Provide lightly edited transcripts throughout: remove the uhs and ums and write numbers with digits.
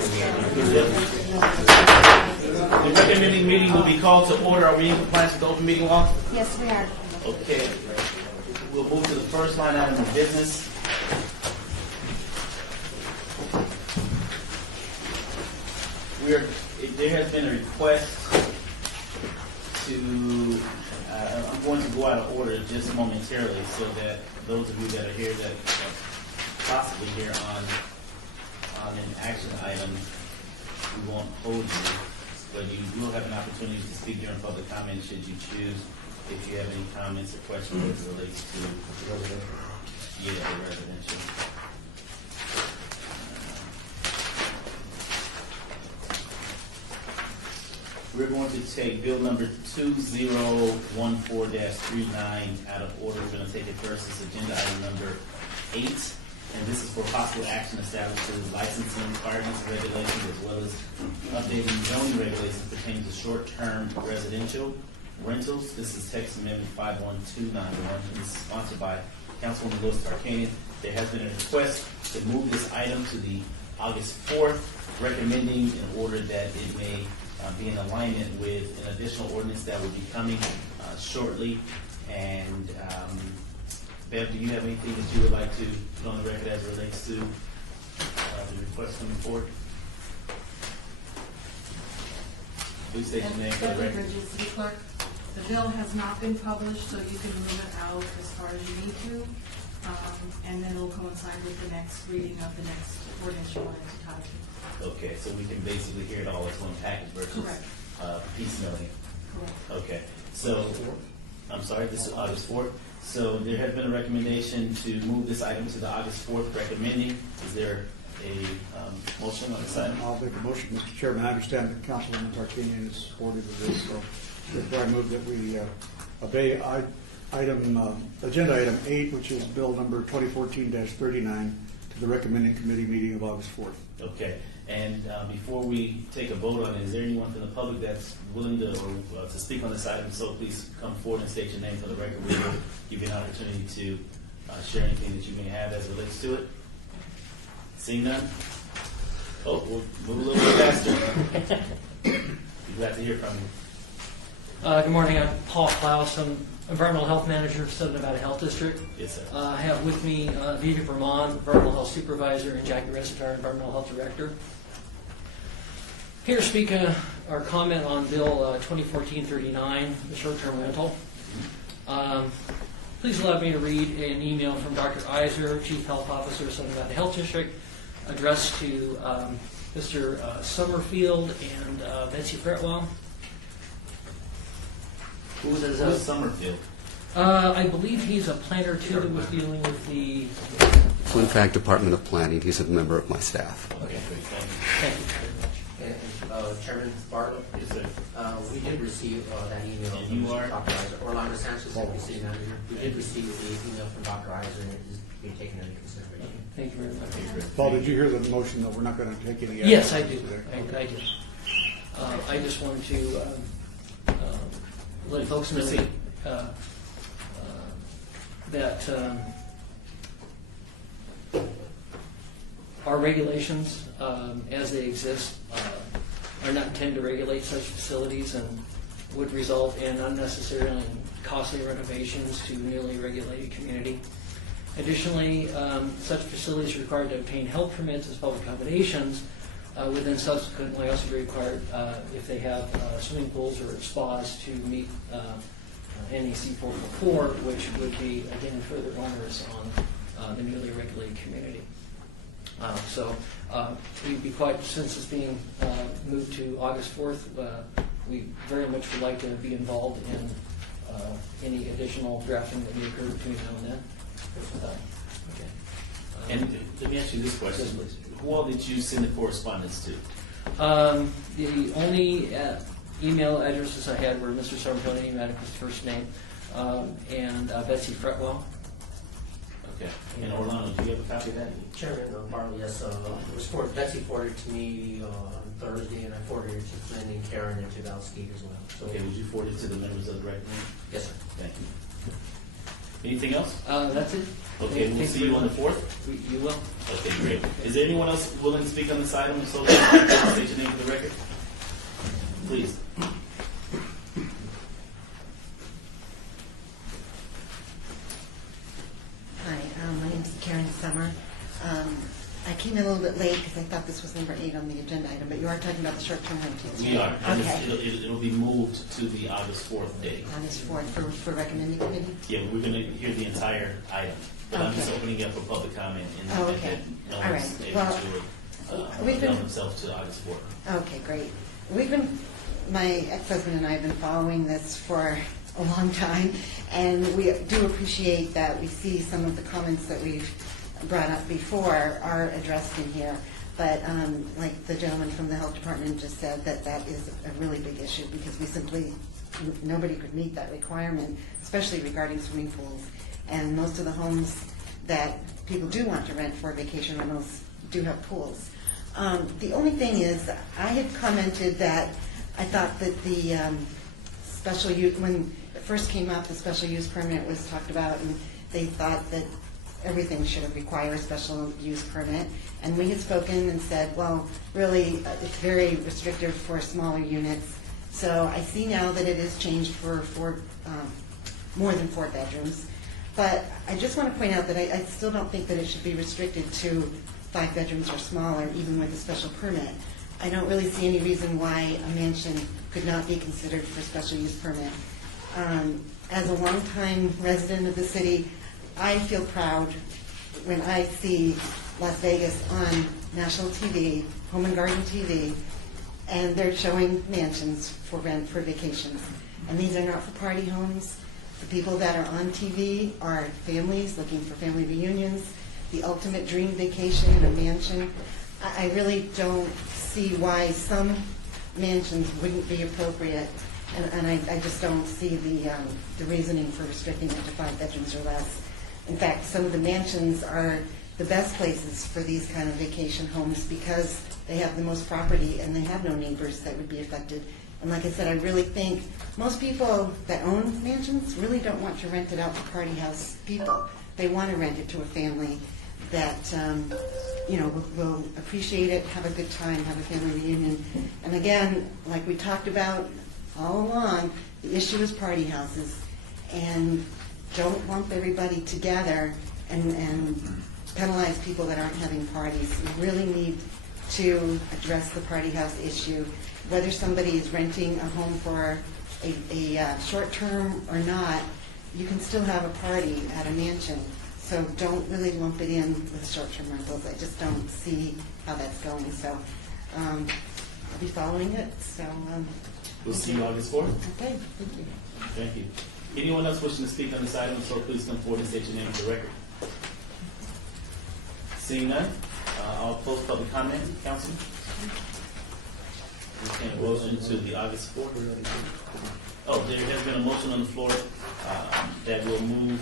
The recommending meeting will be called to order. Are we in compliance with the open meeting law? Yes, we are. Okay. We'll move to the first line item of business. There has been a request to, I'm going to go out of order just momentarily so that those of you that are here that possibly here on an action item, we won't hold you, but you will have an opportunity to speak during public comment should you choose, if you have any comments or questions as it relates to the residential. We're going to take bill number 2014-39 out of order. We're going to take it first as agenda item number 8. And this is for possible action establishes licensing requirements and regulations as well as updating zoning regulations pertaining to short-term residential rentals. This is text amendment 51291. And this is sponsored by Councilwoman Lois Tarkanian. There has been a request to move this item to the August 4th, recommending in order that it may be in alignment with an additional ordinance that will be coming shortly. And Bev, do you have anything that you would like to put on the record as it relates to the request coming forward? Please state your name for the record. Bridges, City Clerk. The bill has not been published, so you can move it out as far as you need to, and then it'll coincide with the next reading of the next ordinance you wanted to tie to. Okay, so we can basically hear it all as one package versus piecemealing. Correct. Okay, so I'm sorry, this is August 4th. So there has been a recommendation to move this item to the August 4th recommending. Is there a motion on this item? I'll make a motion, Mr. Chairman. I understand that Councilwoman Tarkanian is supportive of this, so therefore I move that we obey agenda item 8, which is bill number 2014-39, to the recommending committee meeting of August 4th. Okay, and before we take a vote on it, is there anyone from the public that's willing to speak on this item? So please come forward and state your name for the record. We will give you an opportunity to share anything that you may have as it relates to it. Seeing none? Oh, we'll move a little bit faster. Be glad to hear from you. Good morning. I'm Paul Klaus. I'm Environmental Health Manager of Southern Nevada Health District. Yes, sir. I have with me Vita Vermont, Environmental Health Supervisor, and Jackie Resitar, Environmental Health Director. Here to speak or comment on Bill 2014-39, the short-term rental. Please allow me to read an email from Dr. Iser, Chief Health Officer of Southern Nevada Health District, addressed to Mr. Summerfield and Betsy Fretwell. Who is Summerfield? I believe he's a planner too that was dealing with the. Flint Fact Department of Planning. He's a member of my staff. Okay, great. Thank you. Thank you very much. Chairman Bartlett, Yes, sir. we did receive that email And from you are? Dr. Iser. Orlando Sanchez, City Manager. We did receive the email from Dr. Iser, and it is being taken into consideration. Thank you very much. Paul, did you hear the motion that we're not going to take any action? Yes, I do. today? I do. I just wanted to let folks know that our regulations, as they exist, are not intended to regulate such facilities and would result in unnecessarily costly renovations to a newly regulated community. Additionally, such facilities are required to obtain health permits as public accommodations, would then subsequently also be required if they have swimming pools or spas to meet NEC 444, which would be again further onerous on the newly regulated community. So we'd be quite, since it's being moved to August 4th, we very much would like to be involved in any additional drafting that may occur between now and then. Okay. And let me ask you this question. Yes, please. Who all did you send the correspondence to? The only email addresses I had were Mr. Summerfield, enigmatic was his first name, and Betsy Fretwell. Okay. And Orlando, do you have a copy of that? Chairman Bartlett, yes, Betsy forwarded it to me on Thursday, and I forwarded it to Flynn and Karen and to Val Skeet as well. So, Okay, would you forward it to the members of the record? yes, sir. Thank you. Anything else? That's it. Okay, we'll Thank see you on the very much. 4th. You will. Okay, great. Is there anyone else willing to speak on this item? If so, please state your name for the record. Please. Hi, my name is Karen Summer. I came in a little bit late because I thought this was number 8 on the agenda item, but you are talking about the short-term rentals. We are. And Okay. it'll be moved to the August 4th date. On this board for recommending committee? Yeah, we're going to hear the entire item. But I'm just Okay. opening up for public comment and Oh, and okay. that no All one's right. able Well, to we've been- avail themselves to August 4th. Okay, great. My ex-husband and I have been following this for a long time, and we do appreciate that we see some of the comments that we've brought up before are addressed in here. But like the gentleman from the health department just said, that is a really big issue because nobody could meet that requirement, especially regarding swimming pools. And most of the homes that people do want to rent for vacation rentals do have pools. The only thing is, I had commented that I thought that the special use, when it first came up, the special use permit was talked about, and they thought that everything should require a special use permit. And we had spoken and said, well, really, it's very restrictive for smaller units. So I see now that it is changed for more than 4 bedrooms. But I just want to point out that I still don't think that it should be restricted to 5 bedrooms or smaller, even with a special permit. I don't really see any reason why a mansion could not be considered for special use permit. As a longtime resident of the city, I feel proud when I see Las Vegas on national TV, Home and Garden TV, and they're showing mansions for rent for vacations. And these are not for party homes. The people that are on TV are families looking for family reunions, the ultimate dream vacation in a mansion. I really don't see why some mansions wouldn't be appropriate, and I just don't see the reasoning for restricting it to 5 bedrooms or less. In fact, some of the mansions are the best places for these kind of vacation homes because they have the most property and they have no neighbors that would be affected. And like I said, I really think most people that own mansions really don't want to rent it out to party house people. They want to rent it to a family that will appreciate it, have a good time, have a family reunion. And again, like we talked about all along, the issue is party houses. And don't lump everybody together and penalize people that aren't having parties. We really need to address the party house issue. Whether somebody is renting a home for a short term or not, you can still have a party at a mansion. So don't really lump it in with short-term rentals. I just don't see how that's going. So I'll be following it. So We'll see you August 4th. okay, thank you. Thank you. Anyone else wishing to speak on this item, so please come forward and state your name for the record. Seeing none, I'll close public comment. Council? Entertain a motion to the August 4th. Oh, there has been a motion on the floor that will move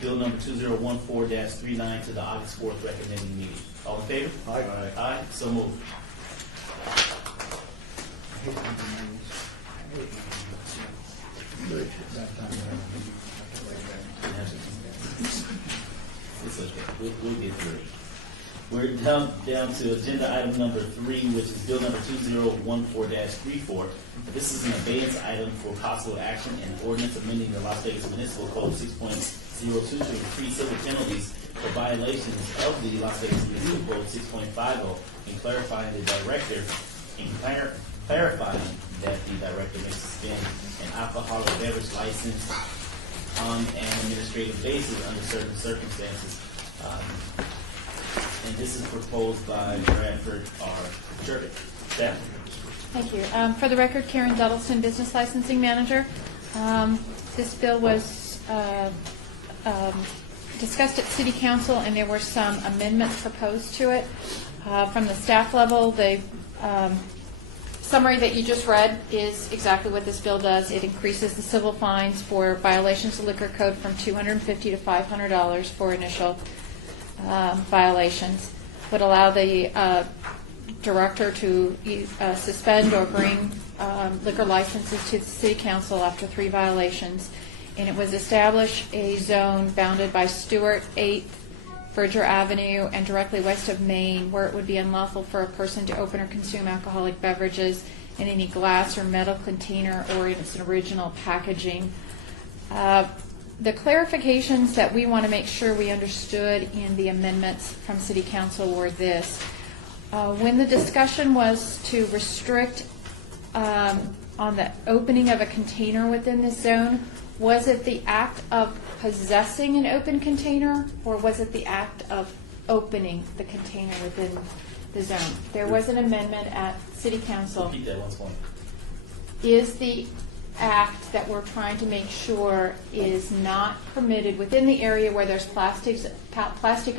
Bill number 2014-39 to the August 4th recommending meeting. All in favor? Aye. Aye, so moved. It's okay. We'll get through it. We're down to agenda item number 3, which is bill number 2014-34. This is an abeyance item for possible action and ordinance amending the Las Vegas Municipal Code 6.02 to increase civil penalties for violations of the Las Vegas Municipal Code 6.50 and clarifying that the director may suspend an alcoholic beverage license on an administrative basis under certain circumstances. And this is proposed by Bradford R. Jervik. Staff. Thank you. For the record, Karen Duddleston, Business Licensing Manager. This bill was discussed at City Council, and there were some amendments proposed to it. From the staff level, the summary that you just read is exactly what this bill does. It increases the civil fines for violations of liquor code from $250 to $500 for initial violations. Would allow the director to suspend or bring liquor licenses to the City Council after 3 violations. and it was establish a zone bounded by Stewart 8th, Bridger Avenue, and directly west of Main, where it would be unlawful for a person to open or consume alcoholic beverages in any glass or metal container or in its original packaging. The clarifications that we want to make sure we understood in the amendments from City Council were this. When the discussion was to restrict on the opening of a container within this zone, was it the act of possessing an open container, or was it the act of opening the container within the zone? There was an amendment at City Council. Repeat that once more. Is the act that we're trying to make sure is not permitted within the area where there's plastic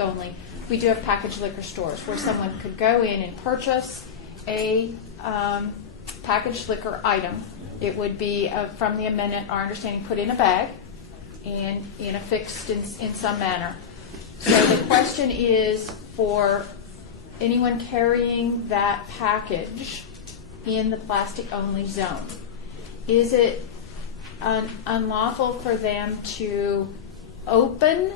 only. We do have packaged liquor stores where someone could go in and purchase a packaged liquor item. It would be, from the amendment, our understanding, put in a bag and affixed in some manner. So the question is, for anyone carrying that package in the plastic only zone, is it unlawful for them to open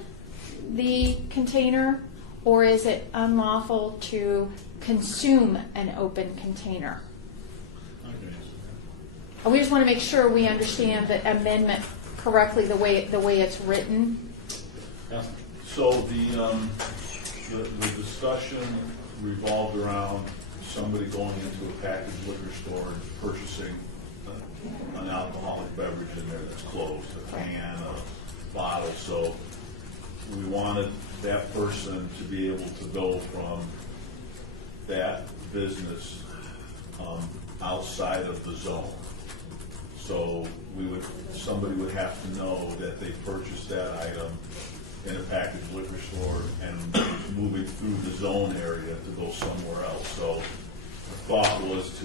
the container, or is it unlawful to consume an open container? We just want to make sure we understand the amendment correctly, the way it's written. So the discussion revolved around somebody going into a packaged liquor store and purchasing an alcoholic beverage in there that's closed, a can, a bottle. So we wanted that person to be able to go from that business outside of the zone. So somebody would have to know that they purchased that item in a packaged liquor store and moving through the zone area to go somewhere else. So the thought was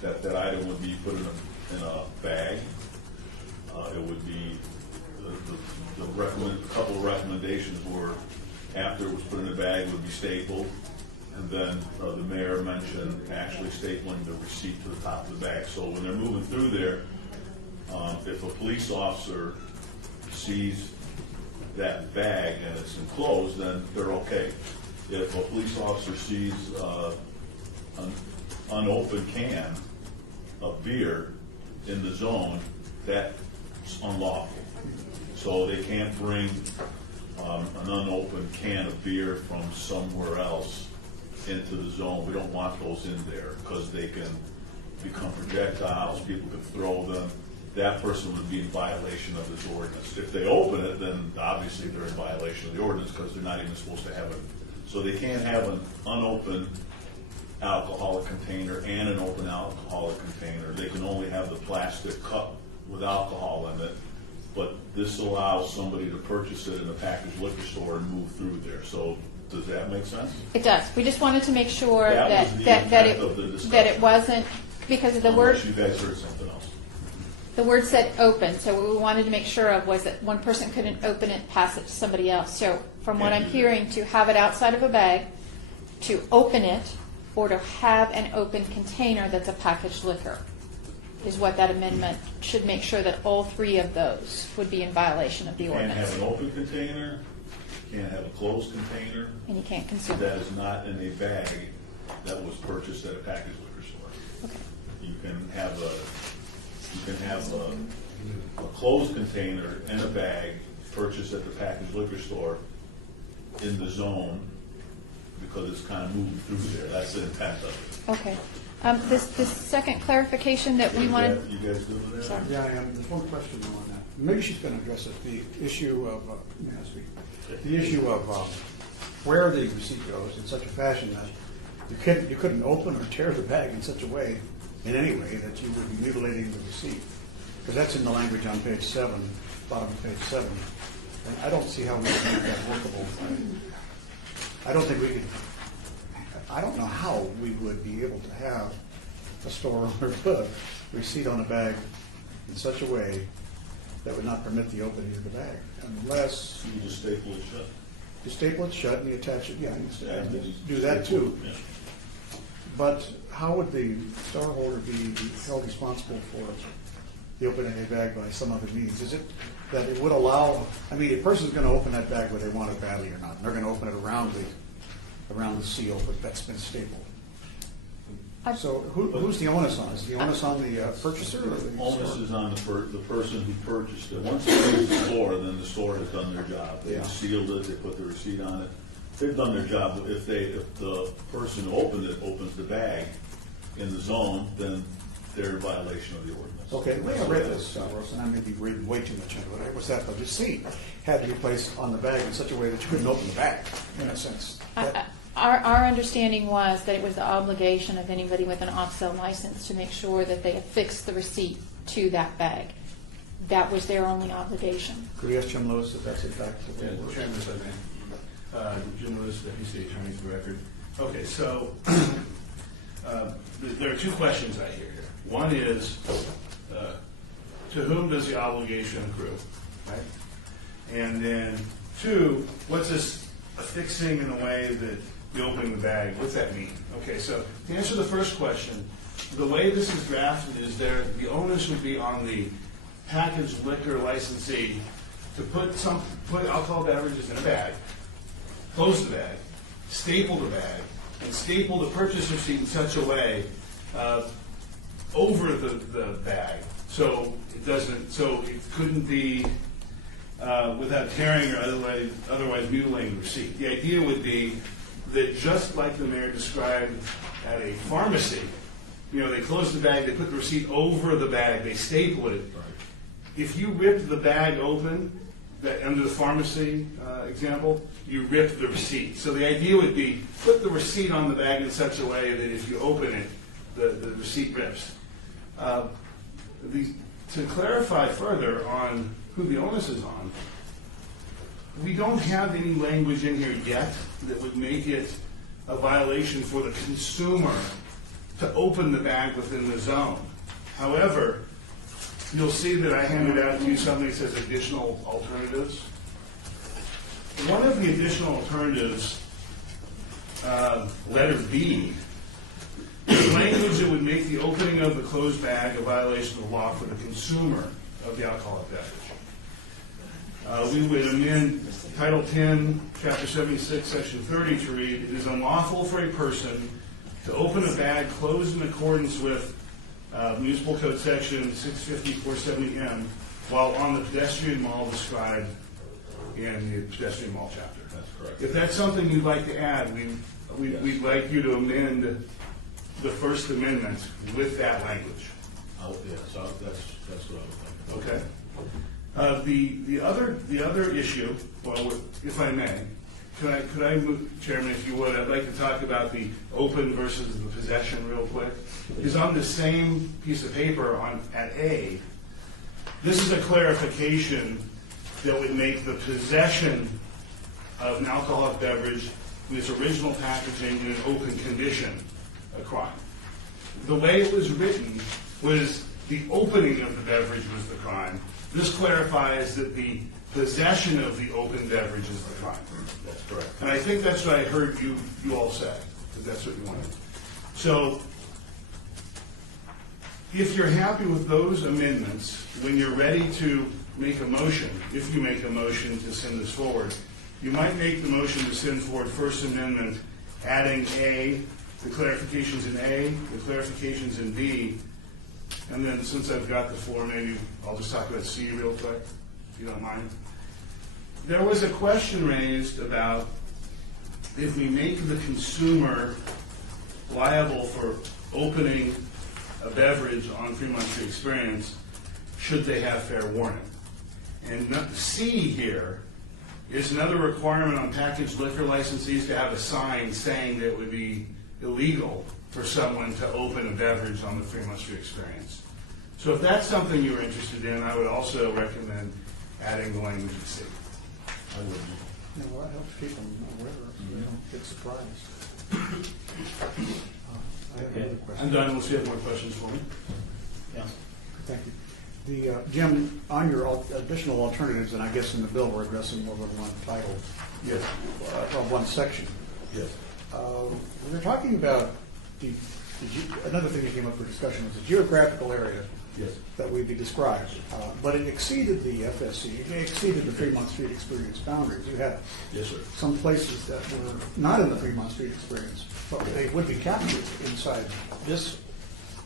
that item would be put in a bag. It would be a couple of recommendations were, after it was put in a bag, it would be stapled. And then the mayor mentioned actually stapling the receipt to the top of the bag. So when they're moving through there, if a police officer sees that bag and it's enclosed, then they're okay. If a police officer sees an unopened can of beer in the zone, that's unlawful. So they can't bring an unopened can of beer from somewhere else into the zone. We don't want those in there because they can become projectiles, people can throw them. That person would be in violation of this ordinance. If they open it, then obviously they're in violation of the ordinance because they're not even supposed to have it. So they can't have an unopened alcoholic container and an open alcoholic container. They can only have the plastic cup with alcohol in it. But this allows somebody to purchase it in a packaged liquor store and move through there. So does that make sense? It does. We just wanted to make sure That was the intent of the discussion. that it wasn't, because of the word. Unless you guys heard something else. The word said open, so what we wanted to make sure of was that one person couldn't open it, pass it to somebody else. So from what I'm hearing, to have it outside of a bag, to open it, or to have an open container that's a packaged liquor, is what that amendment should make sure that all three of those would be in violation of the Can't ordinance. have an open container, can't have a closed container. And you can't consume That it. is not in a bag that was purchased at a packaged liquor store. Okay. You can have a closed container in a bag purchased at the packaged liquor store in the zone because it's kind of moving through there. That's the intent of it. Okay. This second clarification that we wanted. You guys good with that? Sorry. Yeah, I am. There's one question on that. Maybe she's going to address it. The issue of, may I speak? The issue of where the receipt goes in such a fashion that you couldn't open or tear the bag in such a way, in any way, that you would be mutilating the receipt. Because that's in the language on page 7, bottom of page 7. And I don't see how we can make that workable. I don't think we can. I don't know how we would be able to have a store owner put a receipt on a bag in such a way that would not permit the opening of the bag, unless You just staple it shut. you staple it shut and you attach it. Yeah, Yeah, you do that too. Yeah. But how would the store holder be held responsible for the opening of a bag by some other means? Is it that it would allow, I mean, a person's going to open that bag whether they want it badly or not, and they're going to open it around the seal, but that's been stapled. So who's the onus on? Is the onus on the purchaser or the Onus store? is on the person who purchased it. Once it goes to the store, then the store has done their job. They Yeah. sealed it, they put the receipt on it. They've done their job. If the person who opened it opens the bag in the zone, then they're in violation of the ordinance. Okay, the way I read this, Ross, and I may be reading way too much into it, was that the receipt had to be placed on the bag in such a way that you couldn't open the bag, in a sense. Our understanding was that it was the obligation of anybody with an off-sale license to make sure that they affixed the receipt to that bag. That was their only obligation. Could we ask Jim Lewis if that's in fact the way it works? Chairman, if I may. Jim Lewis, Deputy State Attorney for the record. Okay, so there are two questions I hear here. One is, to whom does the obligation accrue, right? And then two, what's this affixing in a way that you open the bag, what's that mean? Okay, so to answer the first question, the way this is drafted is the onus would be on the packaged liquor licensee to put alcohol beverages in a bag, close the bag, staple the bag, and staple the purchase receipt in such a way over the bag, so it couldn't be without tearing or otherwise mutilating the receipt. The idea would be that just like the mayor described at a pharmacy, they close the bag, they put the receipt over the bag, they staple it. If you ripped the bag open, under the pharmacy example, you ripped the receipt. So the idea would be put the receipt on the bag in such a way that if you open it, the receipt rips. To clarify further on who the onus is on, we don't have any language in here yet that would make it a violation for the consumer to open the bag within the zone. However, you'll see that I handed out to you something that says additional alternatives. One of the additional alternatives, letter B, is language that would make the opening of the closed bag a violation of the law for the consumer of the alcoholic beverage. We would amend Title 10, Chapter 76, Section 30 to read, "It is unlawful for a person to open a bag closed in accordance with Municipal Code Section 650-470M while on the pedestrian mall described in the pedestrian mall chapter." That's correct. If that's something you'd like to add, we'd like you to amend the First Amendment with that language. So that's what I was thinking. Okay. The other issue, well, if I may, could I move, Chairman, if you would, I'd like to talk about the open versus the possession real quick. Because on the same piece of paper at A, this is a clarification that would make the possession of an alcoholic beverage in its original packaging in an open condition a crime. The way it was written was the opening of the beverage was the crime. This clarifies that the possession of the open beverage is the crime. That's correct. And I think that's what I heard you all say, that that's what you wanted. So if you're happy with those amendments, when you're ready to make a motion, if you make a motion to send this forward, you might make the motion to send forward First Amendment, adding A, the clarifications in A, the clarifications in B, and then since I've got the floor, maybe I'll just talk about C real quick, if you don't mind. There was a question raised about if we make the consumer liable for opening a beverage on Fremont Street Experience, should they have fair warning? And C here is another requirement on packaged liquor licensees to have a sign saying that it would be illegal for someone to open a beverage on the Fremont Street Experience. So if that's something you're interested in, I would also recommend adding the language in C. I wouldn't. Well, that helps keep them aware, so they don't get surprised. I have another question. I'm done, unless you have more questions for me. Yeah. Thank you. Jim, on your additional alternatives, and I guess in the bill we're addressing more than one title, Yes. or one section. Yes. We were talking about another thing that came up for discussion was the geographical area Yes. that we described. But it exceeded the FSC, it exceeded the Fremont Street experience boundaries. You had Yes, sir. some places that were not in the Fremont Street experience, but they would be captured inside this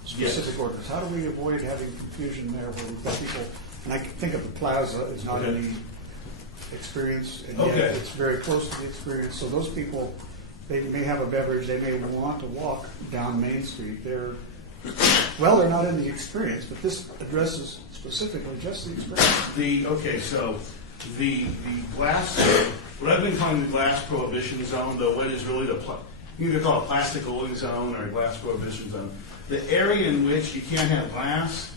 specific Yes. ordinance. How do we avoid having confusion there where we've got people, and I think of the plaza is not Okay. in the experience, and yet Okay. it's very close to the experience. So those people, they may have a beverage, they may want to walk down Main Street. They're not in the experience, but this addresses specifically just the experience. So the glass, what I've been calling the glass prohibition zone, though what is really you either call it plastic loading zone or a glass prohibition zone. The area in which you can't have glass,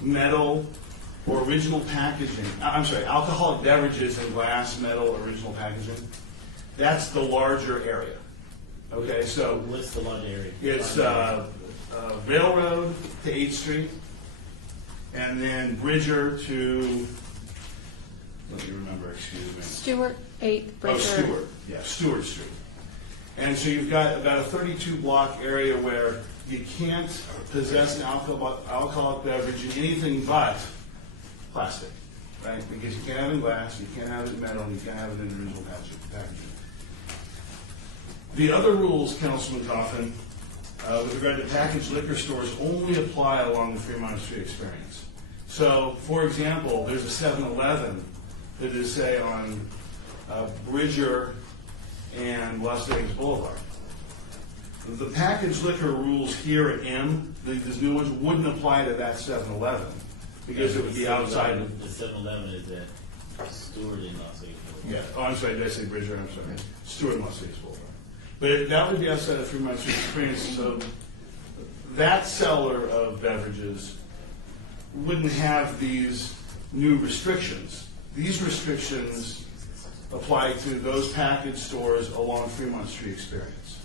metal, or original packaging, alcoholic beverages in glass, metal, original packaging, that's the larger area. Okay, so What's the large area? it's Railroad to 8th Street, and then Bridger to, let me remember, excuse me. Stewart, 8, Bridger. Stewart, Stewart Street. And so you've got about a 32-block area where you can't possess an alcoholic beverage in anything but plastic, right? Because you can't have it in glass, you can't have it in metal, and you can't have it in original packaging. The other rules, Councilman Coffin, with regard to packaged liquor stores only apply along the Fremont Street experience. So, for example, there's a 7-Eleven that is, say, on Bridger and Las Vegas Boulevard. The packaged liquor rules here at M, these new ones, wouldn't apply to that 7-Eleven because it would be outside. The 7-Eleven is at Stewart in Las Vegas. Yeah. Oh, I'm sorry. Did I say Bridger? I'm sorry. Stewart and Las Vegas Boulevard. But that would be outside of Fremont Street experience. So that seller of beverages wouldn't have these new restrictions. These restrictions apply to those package stores along Fremont Street experience.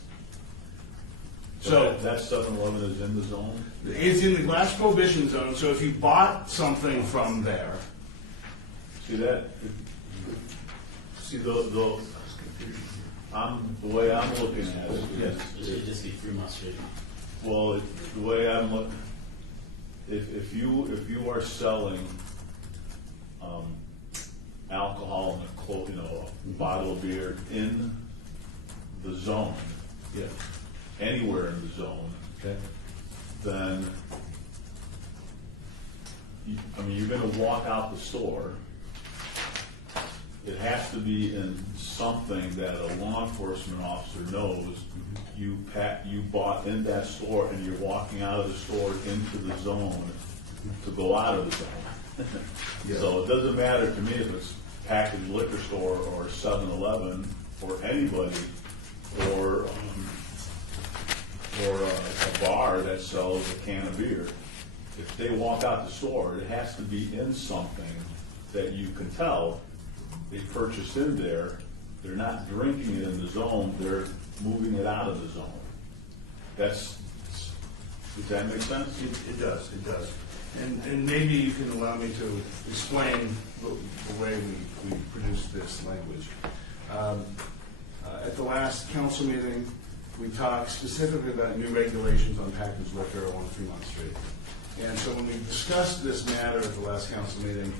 So that 7-Eleven is in the zone? it's in the glass prohibition zone, so if you bought something from there, See that? See the way I'm looking at it. Yes. It should just be Fremont Street. Well, the way I'm looking, if you are selling alcohol in a bottle of beer in the zone, yeah, anywhere in the zone, okay, then you're going to walk out the store. It has to be in something that a law enforcement officer knows you bought in that store, and you're walking out of the store into the zone to go out of the zone. Yeah. So it doesn't matter to me if it's packaged liquor store or 7-Eleven or anybody or a bar that sells a can of beer. If they walk out the store, it has to be in something that you can tell they purchased in there. They're not drinking it in the zone, they're moving it out of the zone. Does that make sense? it does. And maybe you can allow me to explain the way we produced this language. At the last council meeting, we talked specifically about new regulations on packaged liquor along Fremont Street. And so when we discussed this matter at the last council meeting,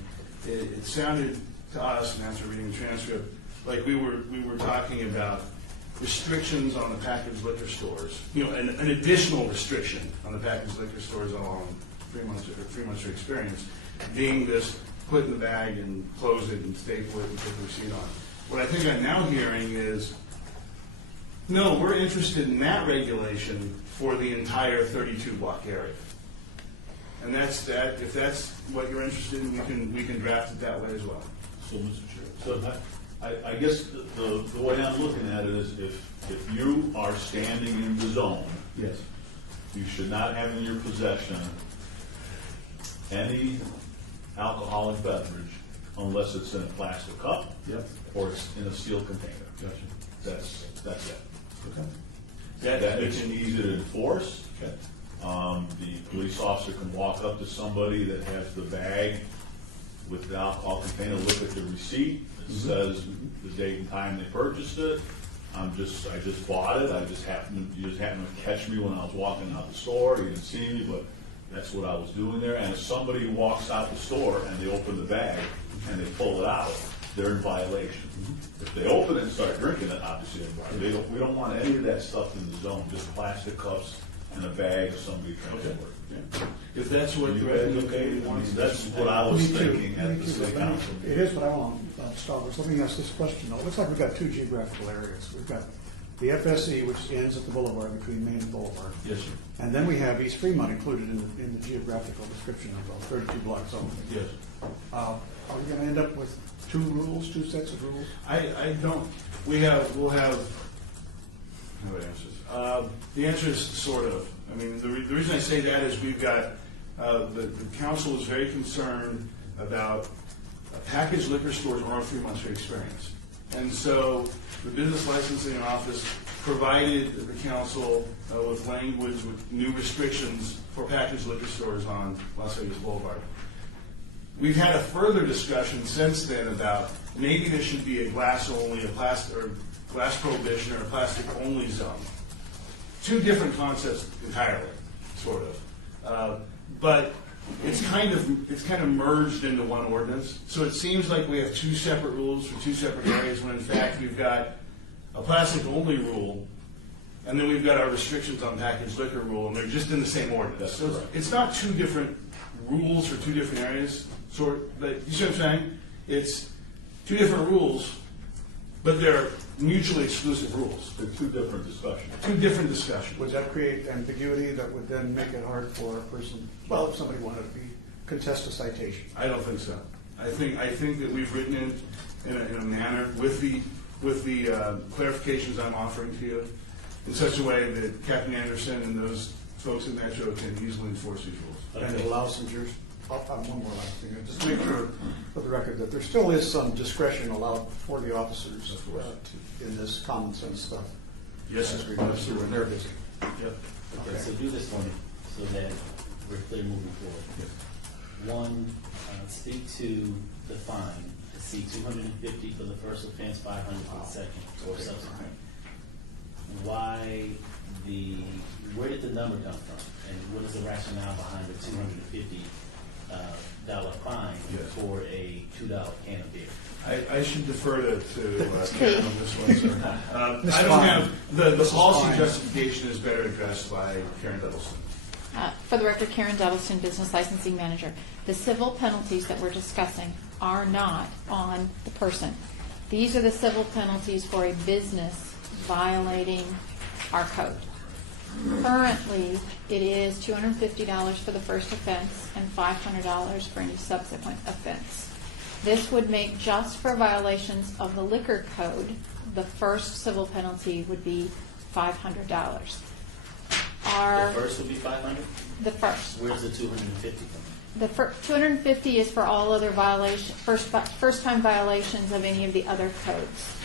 it sounded to us, and after reading the transcript, like we were talking about restrictions on the packaged liquor stores, an additional restriction on the packaged liquor stores along Fremont Street experience, being this put in the bag and close it and staple it and put the receipt on. What I think I'm now hearing is, no, we're interested in that regulation for the entire 32-block area. And that's that. If that's what you're interested in, we can draft it that way as well. So, Mr. Chair, I guess the way I'm looking at it is if you are standing in the zone, Yes. you should not have in your possession any alcoholic beverage unless it's in a plastic cup. Yep. Or it's in a steel container. Gotcha. That's it. Okay. That makes it easy to enforce. Okay. The police officer can walk up to somebody that has the bag with the alcohol container, look at the receipt, it says the date and time they purchased it. I just bought it. You just happened to catch me when I was walking out the store. You didn't see me, but That's what I was doing there, and if somebody walks out the store and they open the bag and they pull it out, they're in violation. If they open it and start drinking it, obviously, they're in violation. We don't want any of that stuff in the zone, just plastic cups and a bag of somebody trying to work. Yeah. If that's what You the guys okay? recommendation I wants. mean, that's what I was Me too. thinking at Me the too. city council. It is what I want, Stavros. Let me ask this question, though. It looks like we've got two geographical areas. We've got the FSE, which ends at the boulevard between Main and Boulevard. Yes, sir. And then we have East Fremont included in the geographical description of the 32 block zone. Yes. Are we going to end up with two rules, two sets of rules? I don't, we'll have, how do I answer this? The answer is sort of. I mean, the reason I say that is we've got, the council is very concerned about packaged liquor stores are a 3-month experience. And so the business licensing office provided the council with language with new restrictions for packaged liquor stores on Las Vegas Boulevard. We've had a further discussion since then about maybe there should be a glass only, a plastic, or glass prohibition, or a plastic only zone. Two different concepts entirely, sort of. But it's kind of merged into one ordinance. So it seems like we have two separate rules for two separate areas, when in fact we've got a plastic only rule, and then we've got our restrictions on packaged liquor rule, and they're just in the same ordinance. That's So correct. it's not two different rules for two different areas, but you see what I'm saying? It's two different rules, but they're mutually exclusive rules. They're two different discussions. Two different discussions. Would that create ambiguity that would then make it hard for a person, well, if somebody wanted to contest a citation? I don't think so. I think that we've written it in a manner with the clarifications I'm offering to you in such a way that Captain Anderson and those folks in Metro can easily enforce these rules. And it allows some one more last thing, just to make sure for the record that there still is some discretion allowed for the officers in this common sense stuff. Yes, As sir. regards to when they're busy. Yep. Okay, so do this for me, so that we're clear moving forward. One, speak to the fine. I see 250 for the first offense, 500 for the second or subsequent. Where did the number come from? And what is the rationale behind the $250 fine Yes. for a $2 can of beer? I should defer to Karen on this one, sir. I don't have, the Mrs. policy Fine. justification is better addressed by Karen Duddleston. For the record, Karen Duddleston, Business Licensing Manager. The civil penalties that we're discussing are not on the person. These are the civil penalties for a business violating our code. Currently, it is $250 for the first offense and $500 for any subsequent offense. This would make, just for violations of the liquor code, the first civil penalty would be $500. The first would be 500? The first. Where's the 250 from? The 250 is for all other first-time violations of any of the other codes.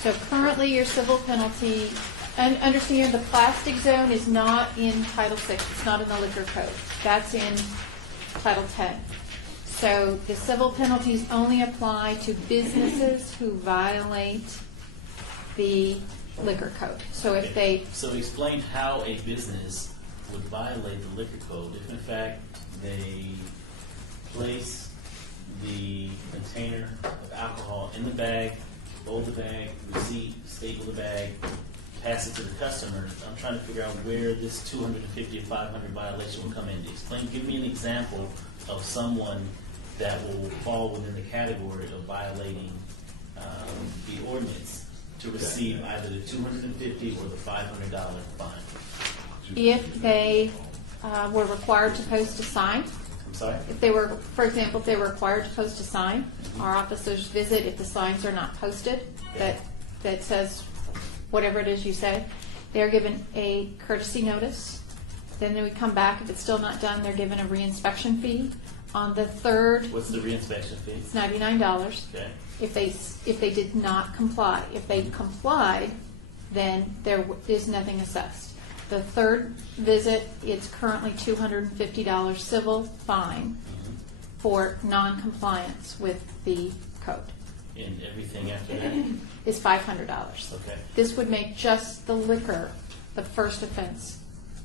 So currently, your civil penalty, and understand the plastic zone is not in Title VI. It's not in the liquor code. That's in Title 10. So the civil penalties only apply to businesses who violate the liquor code. So if they So explain how a business would violate the liquor code if in fact they place the container of alcohol in the bag, fold the bag, receipt, staple the bag, pass it to the customer. I'm trying to figure out where this 250 or 500 violation will come in. Give me an example of someone that will fall within the category of violating the ordinance to receive either the 250 or the $500 fine. if they were required to post a sign. I'm sorry? If they were, for example, if they were required to post a sign, our officers visit if the signs are not posted that says whatever it is you say. They're given a courtesy notice. Then they would come back. If it's still not done, they're given a reinspection fee. On the third, What's the reinspection fee? it's $99. Okay. If they did not comply. If they complied, then there is nothing assessed. The third visit, it's currently $250 civil fine for non-compliance with the code. And everything after that? Is $500. Okay. This would make just the liquor, the first offense,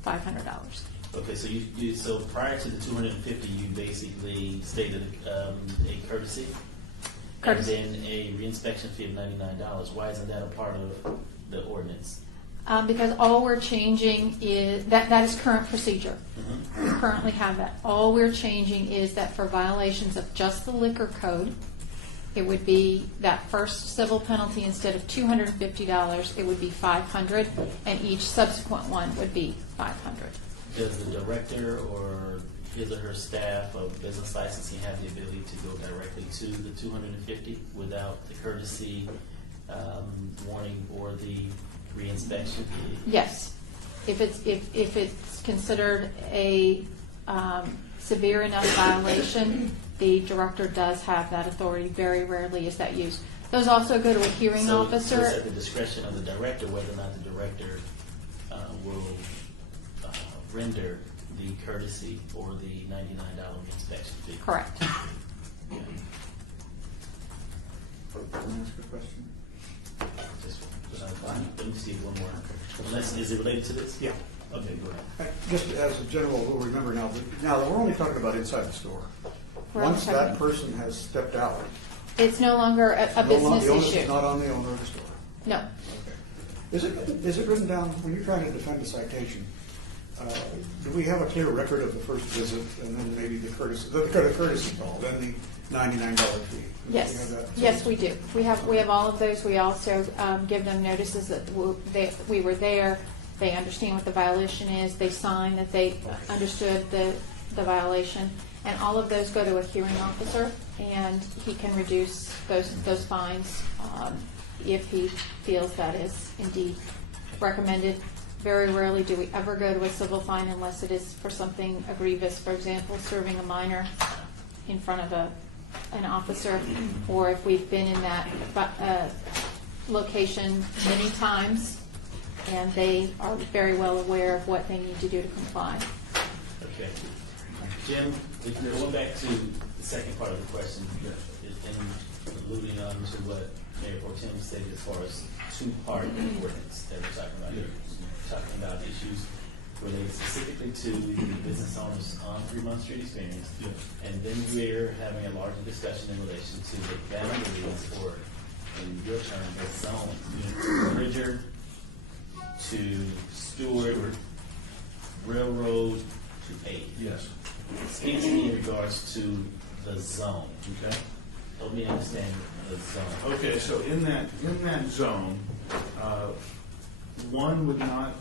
$500. Okay, so so prior to the 250, you basically stated a courtesy? Courtesy. And then a reinspection fee of $99. Why isn't that a part of the ordinance? Because all we're changing is, that is current procedure. We currently have that. All we're changing is that for violations of just the liquor code, it would be that first civil penalty, instead of $250, it would be $500, and each subsequent one would be $500. Does the director or his or her staff of business licensing have the ability to go directly to the 250 without the courtesy warning or the reinspection? Yes. If it's considered a severe enough violation, the director does have that authority. Very rarely is that used. Those also go to a hearing So officer. it's at the discretion of the director whether or not the director will render the courtesy or the $99 reinspection fee. Correct. Okay. Can I ask a question? Let me see one more. Unless, is it related to this? Yeah. Okay, go ahead. Just as a general rule, remember now that we're only talking about inside the store. We're Once only that talking- person has stepped out, It's no longer a business the onus issue. is not on the owner of the store. No. Okay. Is it written down, when you're trying to defend a citation, do we have a clear record of the first visit and then maybe the courtesy call, then the $99 fee? Do we have Yes, that? yes, we do. We have all of those. We also give them notices that we were there. They understand what the violation is. They sign that they understood the violation. And all of those go to a hearing officer, and he can reduce those fines if he feels that is indeed recommended. Very rarely do we ever go to a civil fine unless it is for something egregious, for example, serving a minor in front of an officer, or if we've been in that location many times and they are very well aware of what they need to do to comply. Okay. Jim, if you're going back to the second part of the question, and alluding on to what Mayor Pro Tem stated as far as two-part ordinance that we're talking about here. We're talking about issues related specifically to the business owners on Fremont Street experience. And then we're having a larger discussion in relation to the boundaries or, in your term, the zone. Bridger to Stewart, Railroad to 8. Yes. Speak to me in regards to the zone. Okay. Help me understand the zone. Okay, so in that zone, one would not.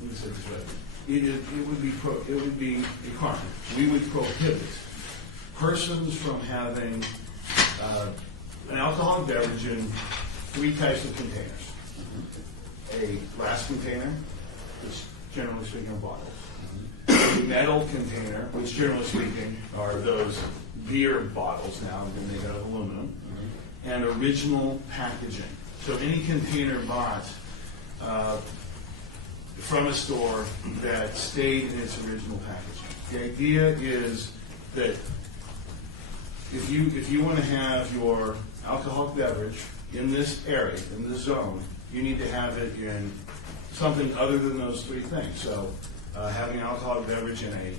Let me say this way. It would be a crime. We would prohibit persons from having an alcoholic beverage in 3 types of containers. A glass container, which generally speaking are bottles. A metal container, which generally speaking are those beer bottles now, they're made out of aluminum, and original packaging. So any container bought from a store that stayed in its original packaging. The idea is that if you want to have your alcoholic beverage in this area, in this zone, you need to have it in something other than those 3 things. So having an alcoholic beverage in a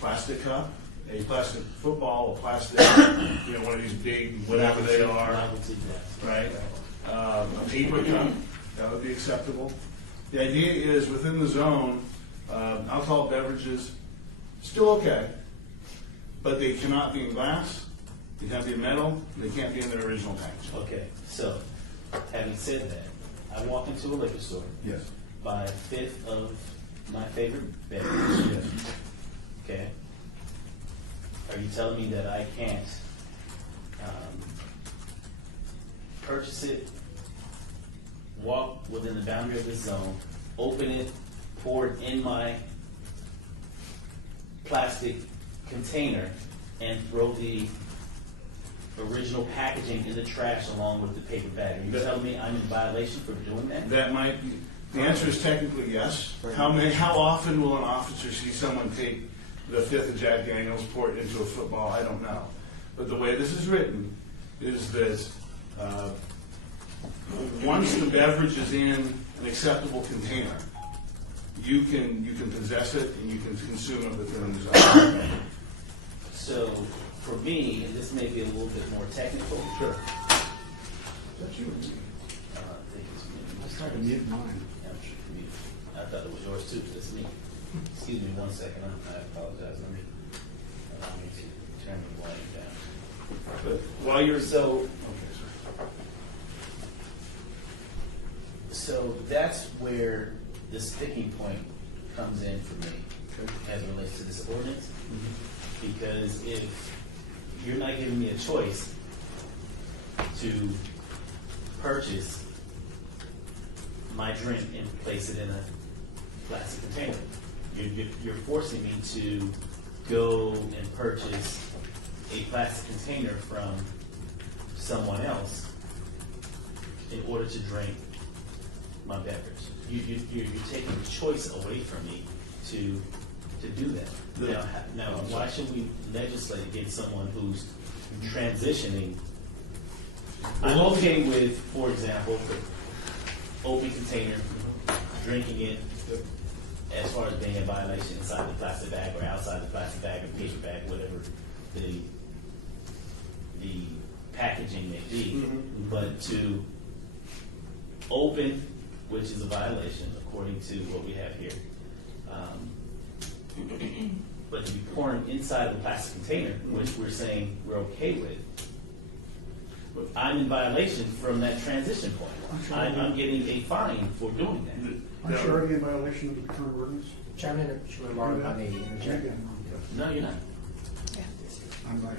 plastic cup, a plastic football, a plastic, one of these big, whatever they are, Novelty glass. right? A paper cup, that would be acceptable. The idea is within the zone, alcohol beverages, still okay, but they cannot be in glass, they can't be in metal, they can't be in their original packaging. Okay, so having said that, I walk into a liquor store, Yes. buy a 5th of my favorite beverage. Yes. Okay. Are you telling me that I can't purchase it, walk within the boundary of the zone, open it, pour it in my plastic container, and throw the original packaging in the trash along with the paper bag? Are you telling me I'm in violation for doing that? That might be, the answer is technically yes. How often will an officer see someone take the 5th of Jack Daniels, pour it into a football? I don't know. But the way this is written is that once the beverage is in an acceptable container, you can possess it and you can consume it within the zone. So for me, and this may be a little bit more technical. Sure. That's you. I think it's me. I started to mute mine. I thought it was yours too, but it's me. Excuse me 1 second, I apologize. Let me, allow me to turn the volume down. But while you're So, okay, sorry. so that's where the sticking point comes in for me as it relates to this ordinance. Because if you're not giving me a choice to purchase my drink and place it in a plastic container, you're forcing me to go and purchase a plastic container from someone else in order to drink my beverage. You're taking the choice away from me to do that. Now, why should we legislate against someone who's transitioning? I'm okay with, for example, the open container, drinking it, as far as being in violation inside the plastic bag or outside the plastic bag or paper bag, whatever the packaging may be. But to open, which is a violation according to what we have here, but to be pouring inside the plastic container, which we're saying we're okay with, I'm in violation from that transition point. I'm getting a fine for doing that. Aren't you already in violation of the current ordinance? Chairman, Mark, I may interject. Maybe I'm wrong. No, you're not. I'm like,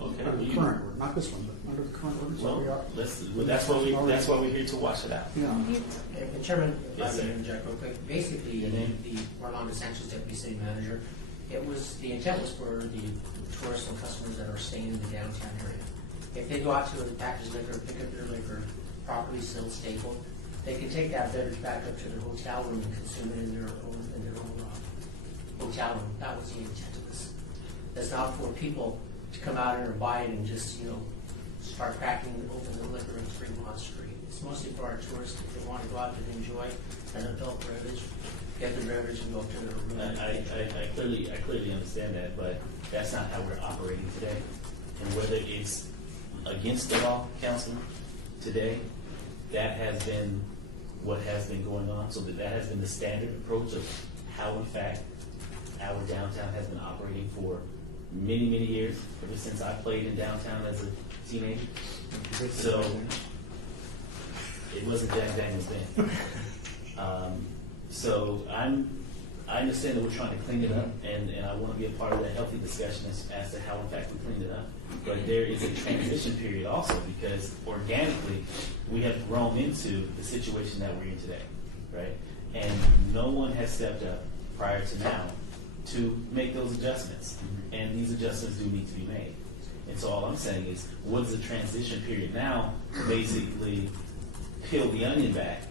Okay. under the You- current, ordinance, not this one, but under the current ordinance, we Well, are. that's why we're here to wash it out. Yeah. And Chairman, Yes, I may sir. interject real quick. Basically, Your name? Orlando Sanchez, Deputy City Manager, the intent was for the tourists and customers that are staying in the downtown area. If they go out to the packaged liquor, pick up their liquor, properly sealed, stapled, they can take that beverage back up to their hotel room and consume it in their own hotel room. That was the intent of this. It's not for people to come out here and buy it and just, start cracking open the liquor and drink on the street. It's mostly for our tourists, if they want to go out and enjoy an adult beverage, get the beverage and go to their room. I clearly understand that, but that's not how we're operating today. And whether it's against the law, Councilman, today, that has been what has been going on. So that has been the standard approach of how, in fact, our downtown has been operating for many, many years, ever since I played in downtown as a teenager. So it wasn't Jack Daniels then. So I understand that we're trying to clean it up, and I want to be a part of that healthy discussion as to how, in fact, we clean it up. But there is a transition period also, because organically, we have grown into the situation that we're in today, right? And no one has stepped up prior to now to make those adjustments. And these adjustments do need to be made. And so all I'm saying is, what is the transition period now to basically peel the onion back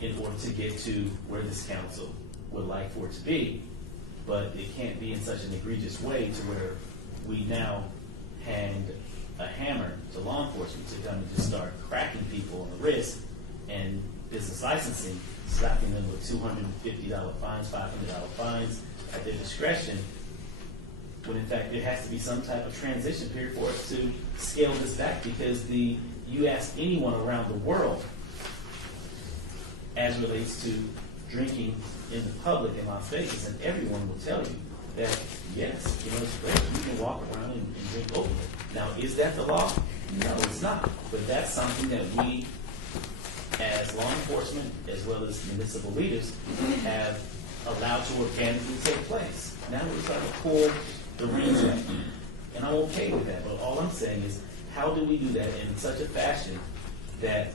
in order to get to where this council would like for it to be, but it can't be in such an egregious way to where we now hand a hammer to law enforcement to come and just start cracking people on the wrist and business licensing, slapping them with $250 fines, $500 fines at their discretion, when in fact there has to be some type of transition period for us to scale this back, because you ask anyone around the world as relates to drinking in the public in Las Vegas, and everyone will tell you that, yes, it's great, you can walk around and drink openly. Now, is that the law? No, it's not. But that's something that we, as law enforcement, as well as municipal leaders, have allowed to organically take place. Now we're trying to pull the reins back. And I'm okay with that, but all I'm saying is, how do we do that in such a fashion that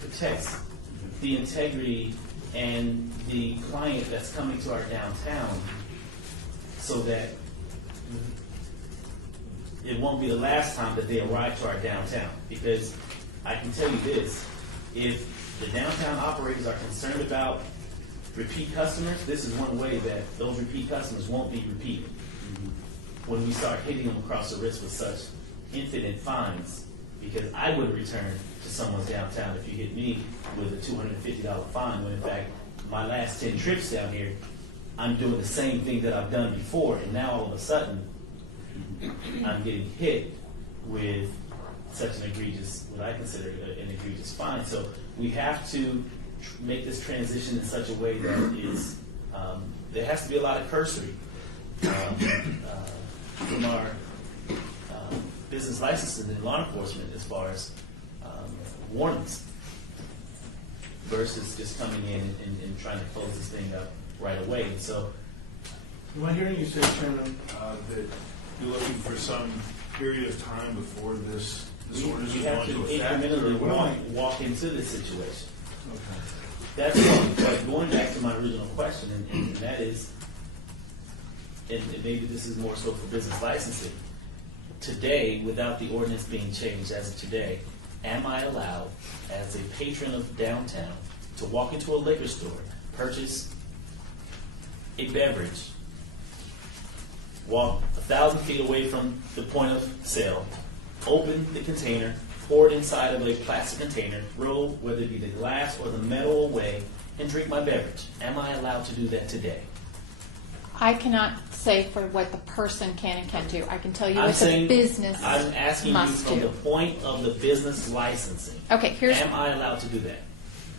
protects the integrity and the client that's coming to our downtown, so that it won't be the last time that they arrive to our downtown? Because I can tell you this, if the downtown operators are concerned about repeat customers, this is one way that those repeat customers won't be repeated. When we start hitting them across the wrist with such infinite fines, because I wouldn't return to someone's downtown if you hit me with a $250 fine, when in fact my last 10 trips down here, I'm doing the same thing that I've done before, and now all of a sudden, I'm getting hit with such an egregious, what I consider an egregious fine. So we have to make this transition in such a way that is, there has to be a lot of cursory from our business licenses and law enforcement as far as warnings versus just coming in and trying to close this thing up right away. And so, Am I hearing you say, Chairman, that you're looking for some period of time before this ordinance you is have going to into effect? incrementally or what am I- walk into this situation. Okay. That's one. But going back to my original question, and that is, and maybe this is more so for business licensing. Today, without the ordinance being changed as of today, am I allowed, as a patron of downtown, to walk into a liquor store, purchase a beverage, walk 1,000 feet away from the point of sale, open the container, pour it inside of a plastic container, throw whether it be the glass or the metal away, and drink my beverage? Am I allowed to do that today? I cannot say for what the person can and can't do. I can tell you I'm what the saying, business I'm asking you must from the do. point of the business licensing. Okay, here's Am I allowed to do that?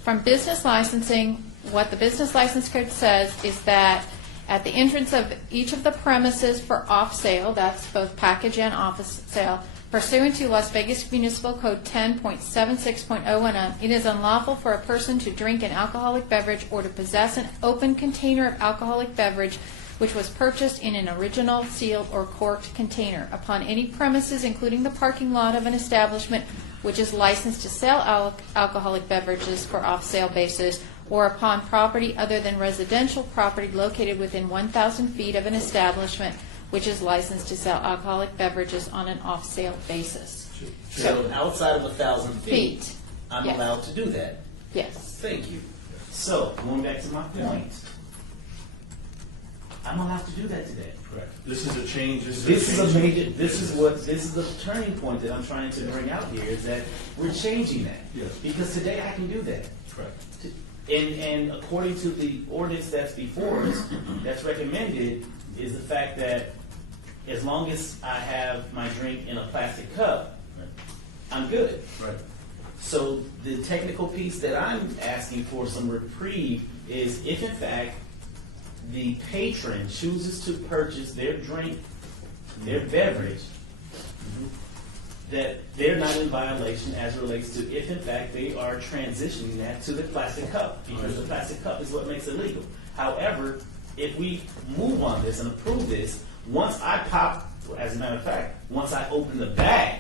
from business licensing, what the business license code says is that at the entrance of each of the premises for off sale, that's both package and office sale, pursuant to Las Vegas Municipal Code 10.76.010, it is unlawful for a person to drink an alcoholic beverage or to possess an open container of alcoholic beverage which was purchased in an original sealed or corked container upon any premises, including the parking lot of an establishment which is licensed to sell alcoholic beverages for off-sale basis, or upon property other than residential property located within 1,000 feet of an establishment which is licensed to sell alcoholic beverages on an off-sale basis. So outside of 1,000 feet, Feet. I'm Yes. allowed to do that. Yes. Thank you. So, going back to my point, I'm allowed to do that today. Correct. This is a change. This is a major, this is the turning point that I'm trying to bring out here, is that we're changing that. Yes. Because today I can do that. Correct. And according to the ordinance that's before us, that's recommended, is the fact that as long as I have my drink in a plastic cup, I'm good. Right. So the technical piece that I'm asking for some reprieve is if in fact the patron chooses to purchase their drink, their beverage, that they're not in violation as it relates to if in fact they are transitioning that to the plastic cup, because the plastic cup is what makes it legal. However, if we move on this and approve this, once I pop, as a matter of fact, once I open the bag,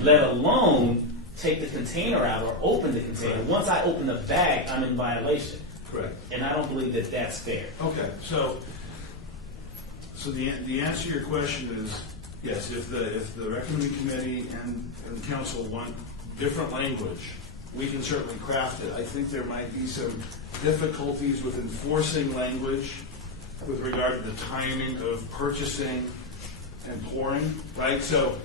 let alone take the container out or open the container, once I open the bag, I'm in violation. Correct. And I don't believe that that's fair. Okay, so the answer to your question is, yes, if the recommending committee and council want different language, we can certainly craft it. I think there might be some difficulties with enforcing language with regard to the timing of purchasing and pouring, right? So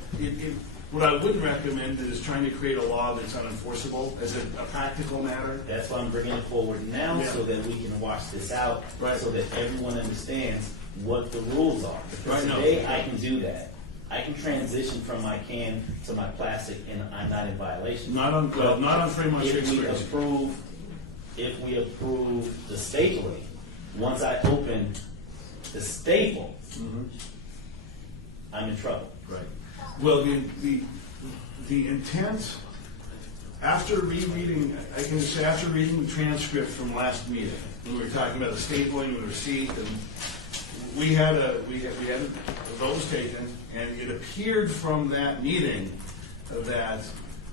what I would recommend is trying to create a law that's unenforceable as a practical matter. That's why I'm bringing it forward now, Yeah. so that we can wash this out, Right. so that everyone understands what the rules are. Because Right, no. today, I can do that. I can transition from my can to my plastic, and I'm not in violation. Not on Fremont Street If we Express. approve the stapling, once I open the staple, I'm in trouble. Right. Well, the intent, after rereading, I can say after reading the transcript from last meeting, when we were talking about the stapling and the receipt, and we had those taken, and it appeared from that meeting that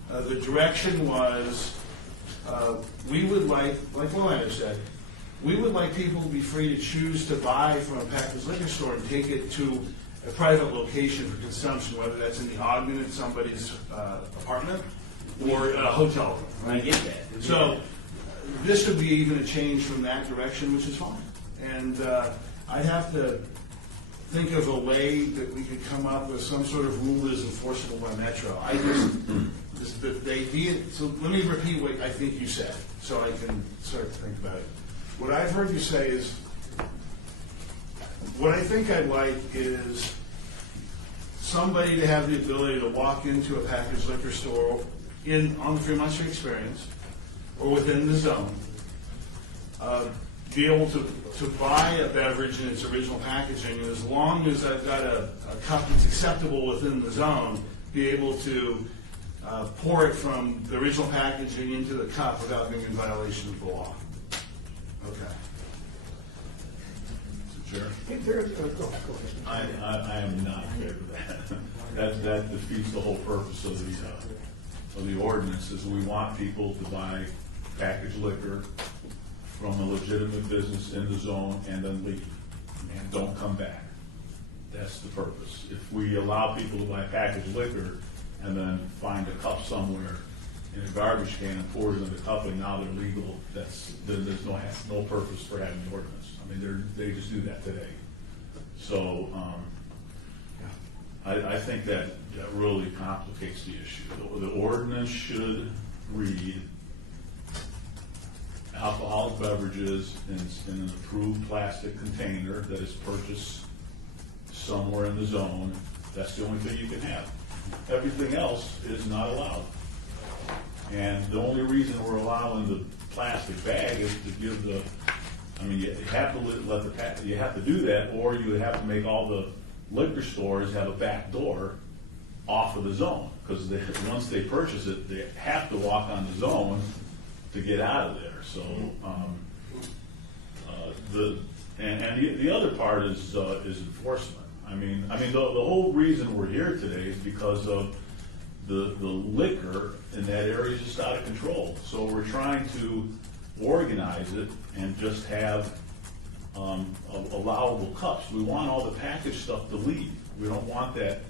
the direction was, we would like Luana said, we would like people to be free to choose to buy from a packaged liquor store and take it to a private location for consumption, whether that's in the Ogden at somebody's apartment or a hotel room. I get that. So this would be even a change from that direction, which is fine. And I'd have to think of a way that we could come up with some sort of rule that is enforceable by Metro. So let me repeat what I think you said, so I can start to think about it. what I've heard you say is, what I think I'd like is somebody to have the ability to walk into a packaged liquor store on the Fremont Street Experience or within the zone, be able to buy a beverage in its original packaging, and as long as I've got a cup that's acceptable within the zone, be able to pour it from the original packaging into the cup without being in violation of the law. Okay. Mr. Chair, I am not in favor of that. That defeats the whole purpose of the ordinance, is we want people to buy packaged liquor from a legitimate business in the zone and then leave, and don't come back. That's the purpose. If we allow people to buy packaged liquor and then find a cup somewhere in a garbage can and pour it in the cup and now they're legal, there's no purpose for having the ordinance. I mean, they just do that today. So I think that really complicates the issue. The ordinance should read alcoholic beverages in an approved plastic container that is purchased somewhere in the zone. That's the only thing you can have. Everything else is not allowed. And the only reason we're allowing the plastic bag is to give you have to you have to do that, or you would have to make all the liquor stores have a back door off of the zone, because once they purchase it, they have to walk on the zone to get out of there. So the other part is enforcement. I mean the whole reason we're here today is because of the liquor in that area is just out of control. So we're trying to organize it and just have allowable cups. We want all the packaged stuff to leave. We don't want that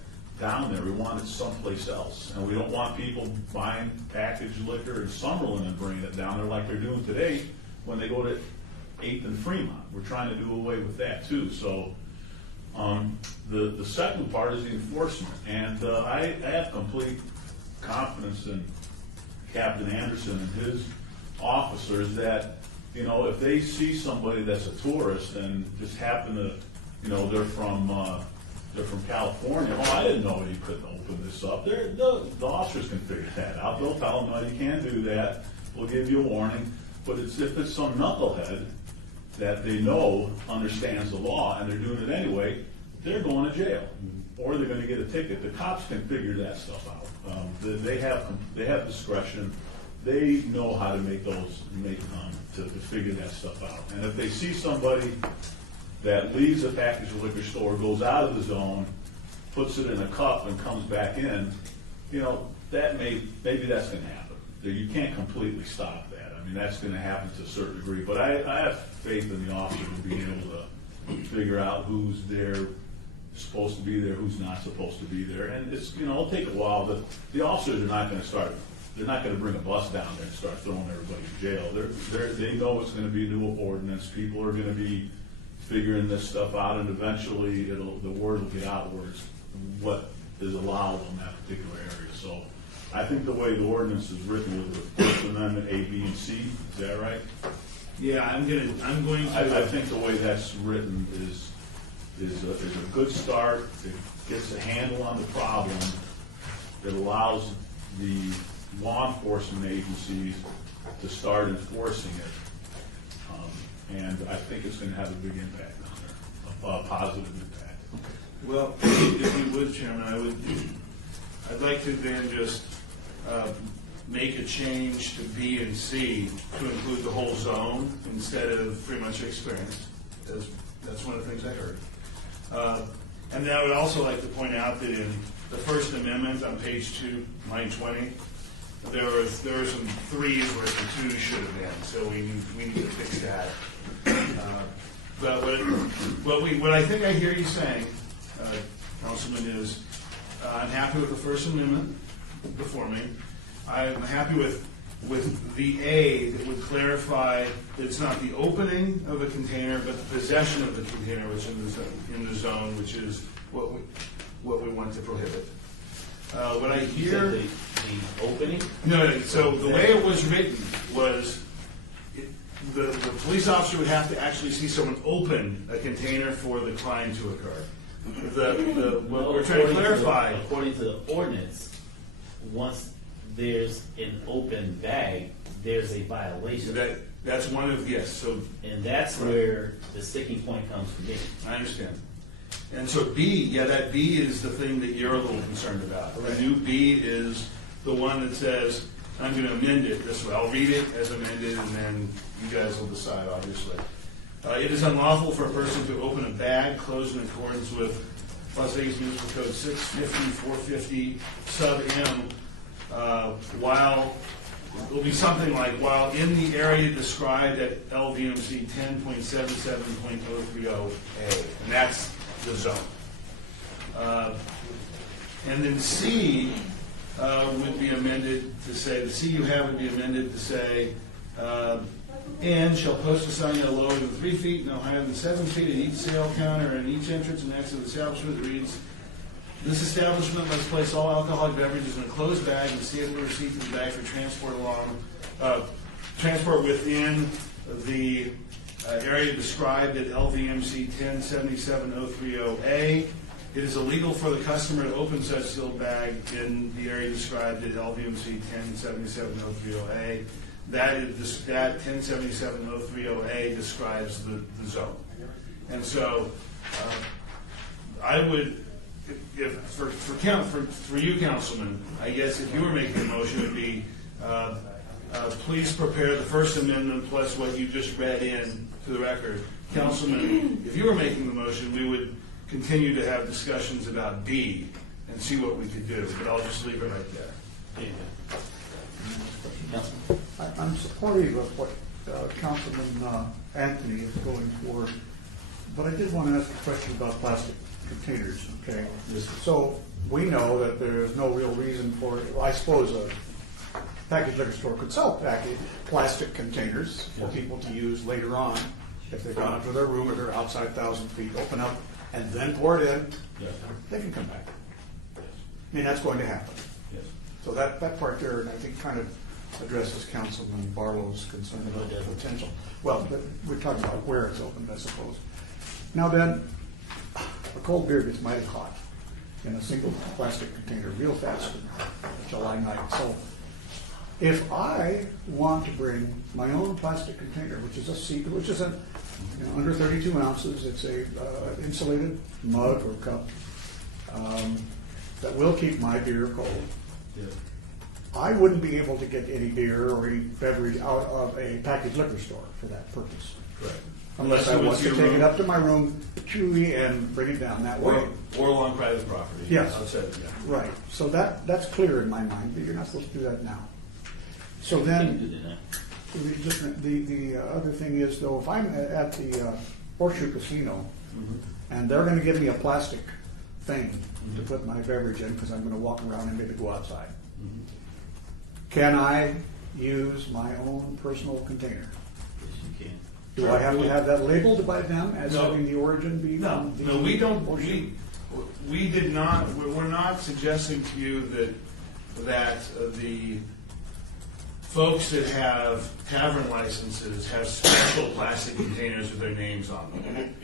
down there. We want it someplace else. And we don't want people buying packaged liquor in Summerlin and bringing it down there like they're doing today when they go to 8th and Fremont. We're trying to do away with that too. So the second part is the enforcement. And I have complete confidence in Captain Anderson and his officers that, if they see somebody that's a tourist and just happen to, they're from California. Oh, I didn't know you couldn't open this up. The officers can figure that out. They'll tell them, no, you can't do that. We'll give you a warning. But if it's some knucklehead that they know understands the law and they're doing it anyway, they're going to jail or they're going to get a ticket. The cops can figure that stuff out. They have discretion. They know how to to figure that stuff out. And if they see somebody that leaves a packaged liquor store, goes out of the zone, puts it in a cup and comes back in, maybe that's going to happen. You can't completely stop that. I mean, that's going to happen to a certain degree. But I have faith in the officer to be able to figure out who's there, supposed to be there, who's not supposed to be there. And it'll take a while. The officers are not going to start. They're not going to bring a bus down there and start throwing everybody in jail. They know it's going to be a new ordinance. People are going to be figuring this stuff out, and eventually the word will get out where it's what is allowable in that particular area. So I think the way the ordinance is written with the First Amendment A, B, and C, is that right? Yeah, I'm going to. I think the way that's written is a good start. It gets a handle on the problem. It allows the law enforcement agencies to start enforcing it. And I think it's going to have a big impact on there, a positive impact. Well, if you would, Chairman, I'd like to then just make a change to B and C to include the whole zone instead of Fremont Street Experience. That's one of the things I heard. And then I would also like to point out that in the First Amendment on page 2, line 20, there were some 3s where some 2s should have been, so we need to fix that. But what I think I hear you saying, Councilman, is I'm happy with the First Amendment before me. I'm happy with the A that would clarify that it's not the opening of a container, but the possession of the container, which is in the zone, which is what we want to prohibit. What I hear the opening. No. So the way it was written was the police officer would have to actually see someone open a container for the crime to occur. What we're trying to clarify. According to the ordinance, once there's an open bag, there's a violation. That's one of, yes, so And that's where the sticking point comes for me. I understand. And so B, that B is the thing that you're a little concerned about. The new B is the one that says, I'm going to amend it this way. I'll read it as amended, and then you guys will decide, obviously. It is unlawful for a person to open a bag closed in accordance with Las Vegas Municipal Code 650-450 sub M, while, it'll be something like, while in the area described at LVMC 10.77.030A, and that's the zone. And then C would be amended to say, the C you have would be amended to say, and shall post a sign no lower than 3 feet, no higher than 7 feet at each sale counter and each entrance and exit of the establishment that reads, this establishment must place all alcoholic beverages in a closed bag and seal the receipt in the bag for transport within the area described at LVMC 1077.030A. It is illegal for the customer to open such sealed bag in the area described at LVMC 1077.030A. That 1077.030A describes the zone. And so I would, if for you, Councilman, I guess if you were making a motion, it would be please prepare the First Amendment plus what you just read in to the record. Councilman, if you were making the motion, we would continue to have discussions about B and see what we could do, but I'll just leave it right there. Councilman? I'm supportive of what Councilman Anthony is going for, but I did want to ask a question about plastic containers, okay? So we know that there's no real reason for, I suppose a packaged liquor store could sell plastic containers for people to use later on if they've gone up to their room or they're outside 1,000 feet, open up and then pour it in, they can come back. I mean, that's going to happen. Yes. So that part there, I think, kind of addresses Councilman Barlow's concern about the potential. Well, but we're talking about where it's opened, I suppose. Now then, a cold beer gets mighty hot in a single plastic container real fast on July night. So if I want to bring my own plastic container, which is under 32 ounces, it's a insulated mug or cup that will keep my beer cold. Yes. I wouldn't be able to get any beer or any beverage out of a packaged liquor store for that purpose. Correct. Unless I want to take it up to my room, chewy, and bring it down that way. Or along private property. Yes. Outside, yeah. Right. So that's clear in my mind, but you're not supposed to do that now. So Can't then, do that. the other thing is, though, if I'm at the Horseshoe Casino, and they're going to give me a plastic thing to put my beverage in because I'm going to walk around and maybe go outside, can I use my own personal container? Yes, you can. Do I have to have that labeled by them as No. having the origin be? No, from the no, we don't, Horseshoe? we did not, we're not suggesting to you that the folks that have tavern licenses have special plastic containers with their names on them.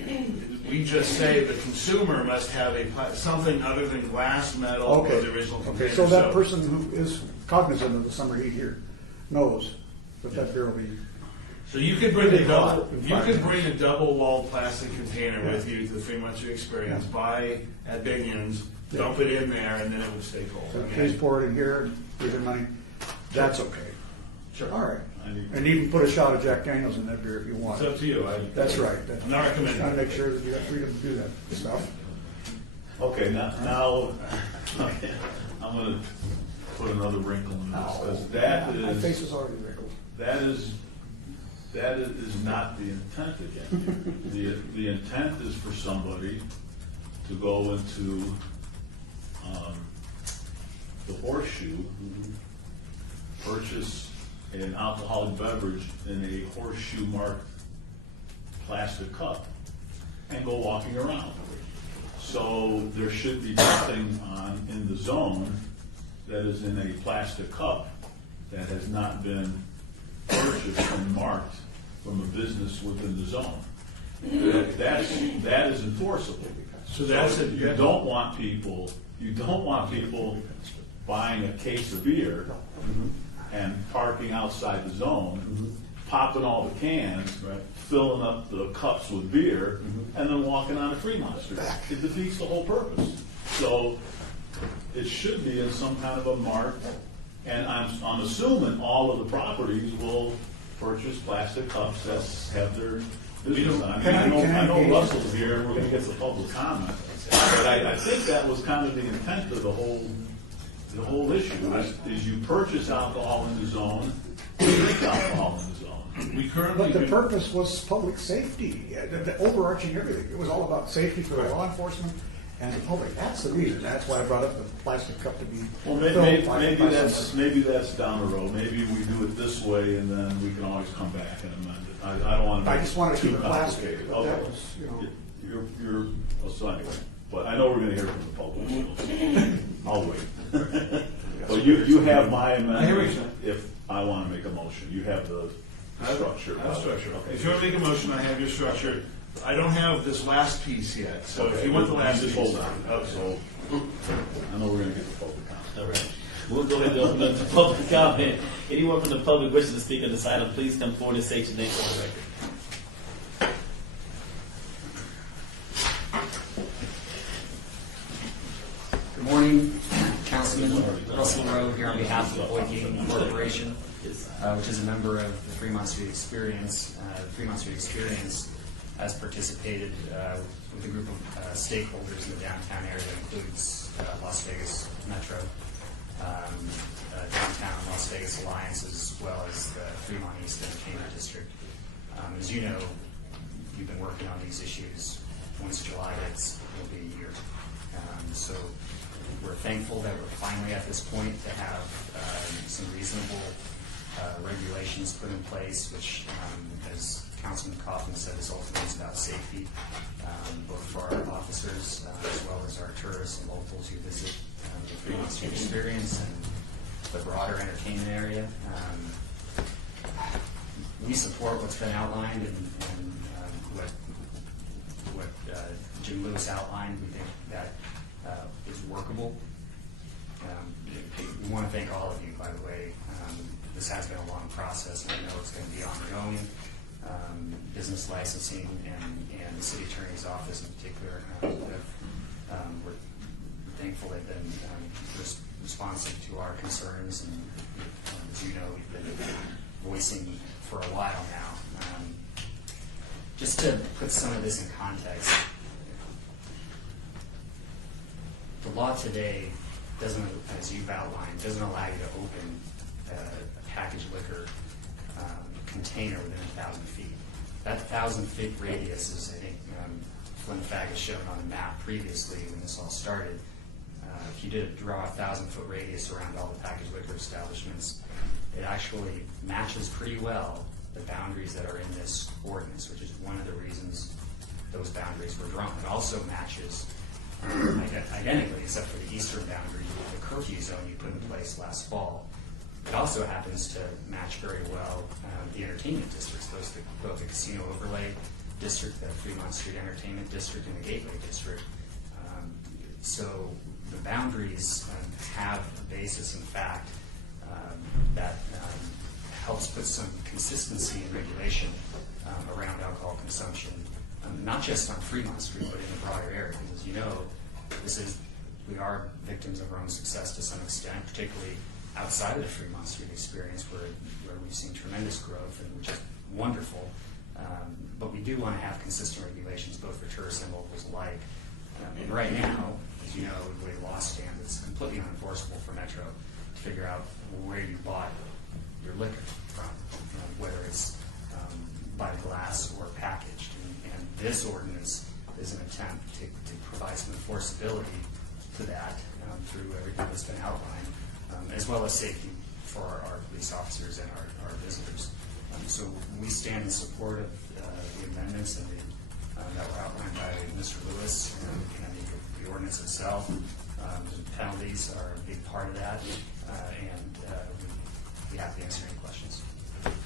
We just say the consumer must have something other than glass, metal, or Okay. the original container. Okay, so that person who is cognizant of the summer heat here knows that beer will be. So you could bring Pretty hot. a double-walled plastic container with you to the 3 months of experience, buy at Binion's, dump it in there, and then it would stay cold. So Okay? please pour it in here, give it money. That's okay. Sure. All right. I need- And even put a shot of Jack Daniels in that beer if you want. It's up to you. That's right. I'm not recommending. Trying to make sure that you have freedom to do that stuff. Okay, now, I'm gonna put another wrinkle in this, because that My face is, is already wrinkled. that is not the intent again. The intent is for somebody to go into, the Horseshoe, purchase an alcoholic beverage in a horseshoe marked plastic cup and go walking around. So there should be nothing in the zone that is in a plastic cup that has not been purchased and marked from a business within the zone. That is enforceable. So that's it. You don't want people buying a case of beer and parking outside the zone, popping all the cans, filling up the cups with beer, and then walking on to Fremont Street. It defeats the whole purpose. So it should be in some kind of a marked, and I'm assuming all of the properties will purchase plastic cups that have their business on. I mean, I know Russell's here, and we're gonna get the public comment, but I think that was kind of the intent of the whole issue, is you purchase alcohol in the zone, you drink alcohol in the zone. We currently But the do- purpose was public safety, the overarching everything. It was all about safety for the law enforcement and the public. That's the reason. That's why I brought up the plastic cup to be Well, filled by maybe that's down the road. Maybe we do it this way, and then we can always come back and amend it. I don't want to. I just wanted to keep too it plastic, complicated. but that Okay. was, you know. You're, well, so anyway, but I know we're gonna hear from the public. I'll wait. But you have my I hear what you're amendment, saying. if I want to make a motion. You have the structure. I have structure. Okay. If you want to make a motion, I have your structure. I don't have this last piece yet, so if you want the last piece. Just hold on. Okay. So, I know we're gonna get the public comment. All right. We'll go ahead and open up the public comment. Anyone from the public wishing to speak on this item, please come forward and state your name for the record. Good morning, Councilman Russell Rowe here on behalf of Boyd Gaming Corporation, which is a member of the Fremont Street Experience. The Fremont Street Experience has participated with a group of stakeholders in the downtown area that includes Las Vegas Metro, Downtown Las Vegas Alliance, as well as the Fremont East Entertainment District. As you know, you've been working on these issues. Once July hits, it'll be a year. So we're thankful that we're finally at this point to have some reasonable regulations put in place, which, as Councilman Kaufman said, is ultimately about safety, both for our officers as well as our tourists and locals who visit the Fremont Street Experience and the broader entertainment area. We support what's been outlined and what Jim Lewis outlined. We think that is workable. We want to thank all of you, by the way. This has been a long process, and I know it's going to be ongoing. Business licensing and the city attorney's office in particular, we're thankful they've been responsive to our concerns, and as you know, we've been voicing for a while now. Just to put some of this in context, the law today doesn't, as you've outlined, doesn't allow you to open a packaged liquor container within 1,000 feet. That 1,000-foot radius is, I think, Flynn Fag has shown on the map previously when this all started. If you did draw a 1,000-foot radius around all the packaged liquor establishments, it actually matches pretty well the boundaries that are in this ordinance, which is one of the reasons those boundaries were drawn. It also matches identically, except for the eastern boundary, the curfew zone you put in place last fall. It also happens to match very well the entertainment districts, both the casino overlay district, the Fremont Street Entertainment District, and the Gateway District. So the boundaries have a basis in fact that helps put some consistency and regulation around alcohol consumption, not just on Fremont Street, but in the broader area. Because as you know, we are victims of our own success to some extent, particularly outside of the Fremont Street Experience, where we've seen tremendous growth, and which is wonderful. But we do want to have consistent regulations, both for tourists and locals alike. And right now, as you know, the way law stands, it's completely unenforceable for Metro to figure out where you bought your liquor from, whether it's by glass or packaged. And this ordinance is an attempt to provide some enforceability to that through everything that's been outlined, as well as safety for our police officers and our visitors. So we stand in support of the amendments and that were outlined by Mr. Lewis and the ordinance itself. The penalties are a big part of that, and we'd be happy to answer any questions.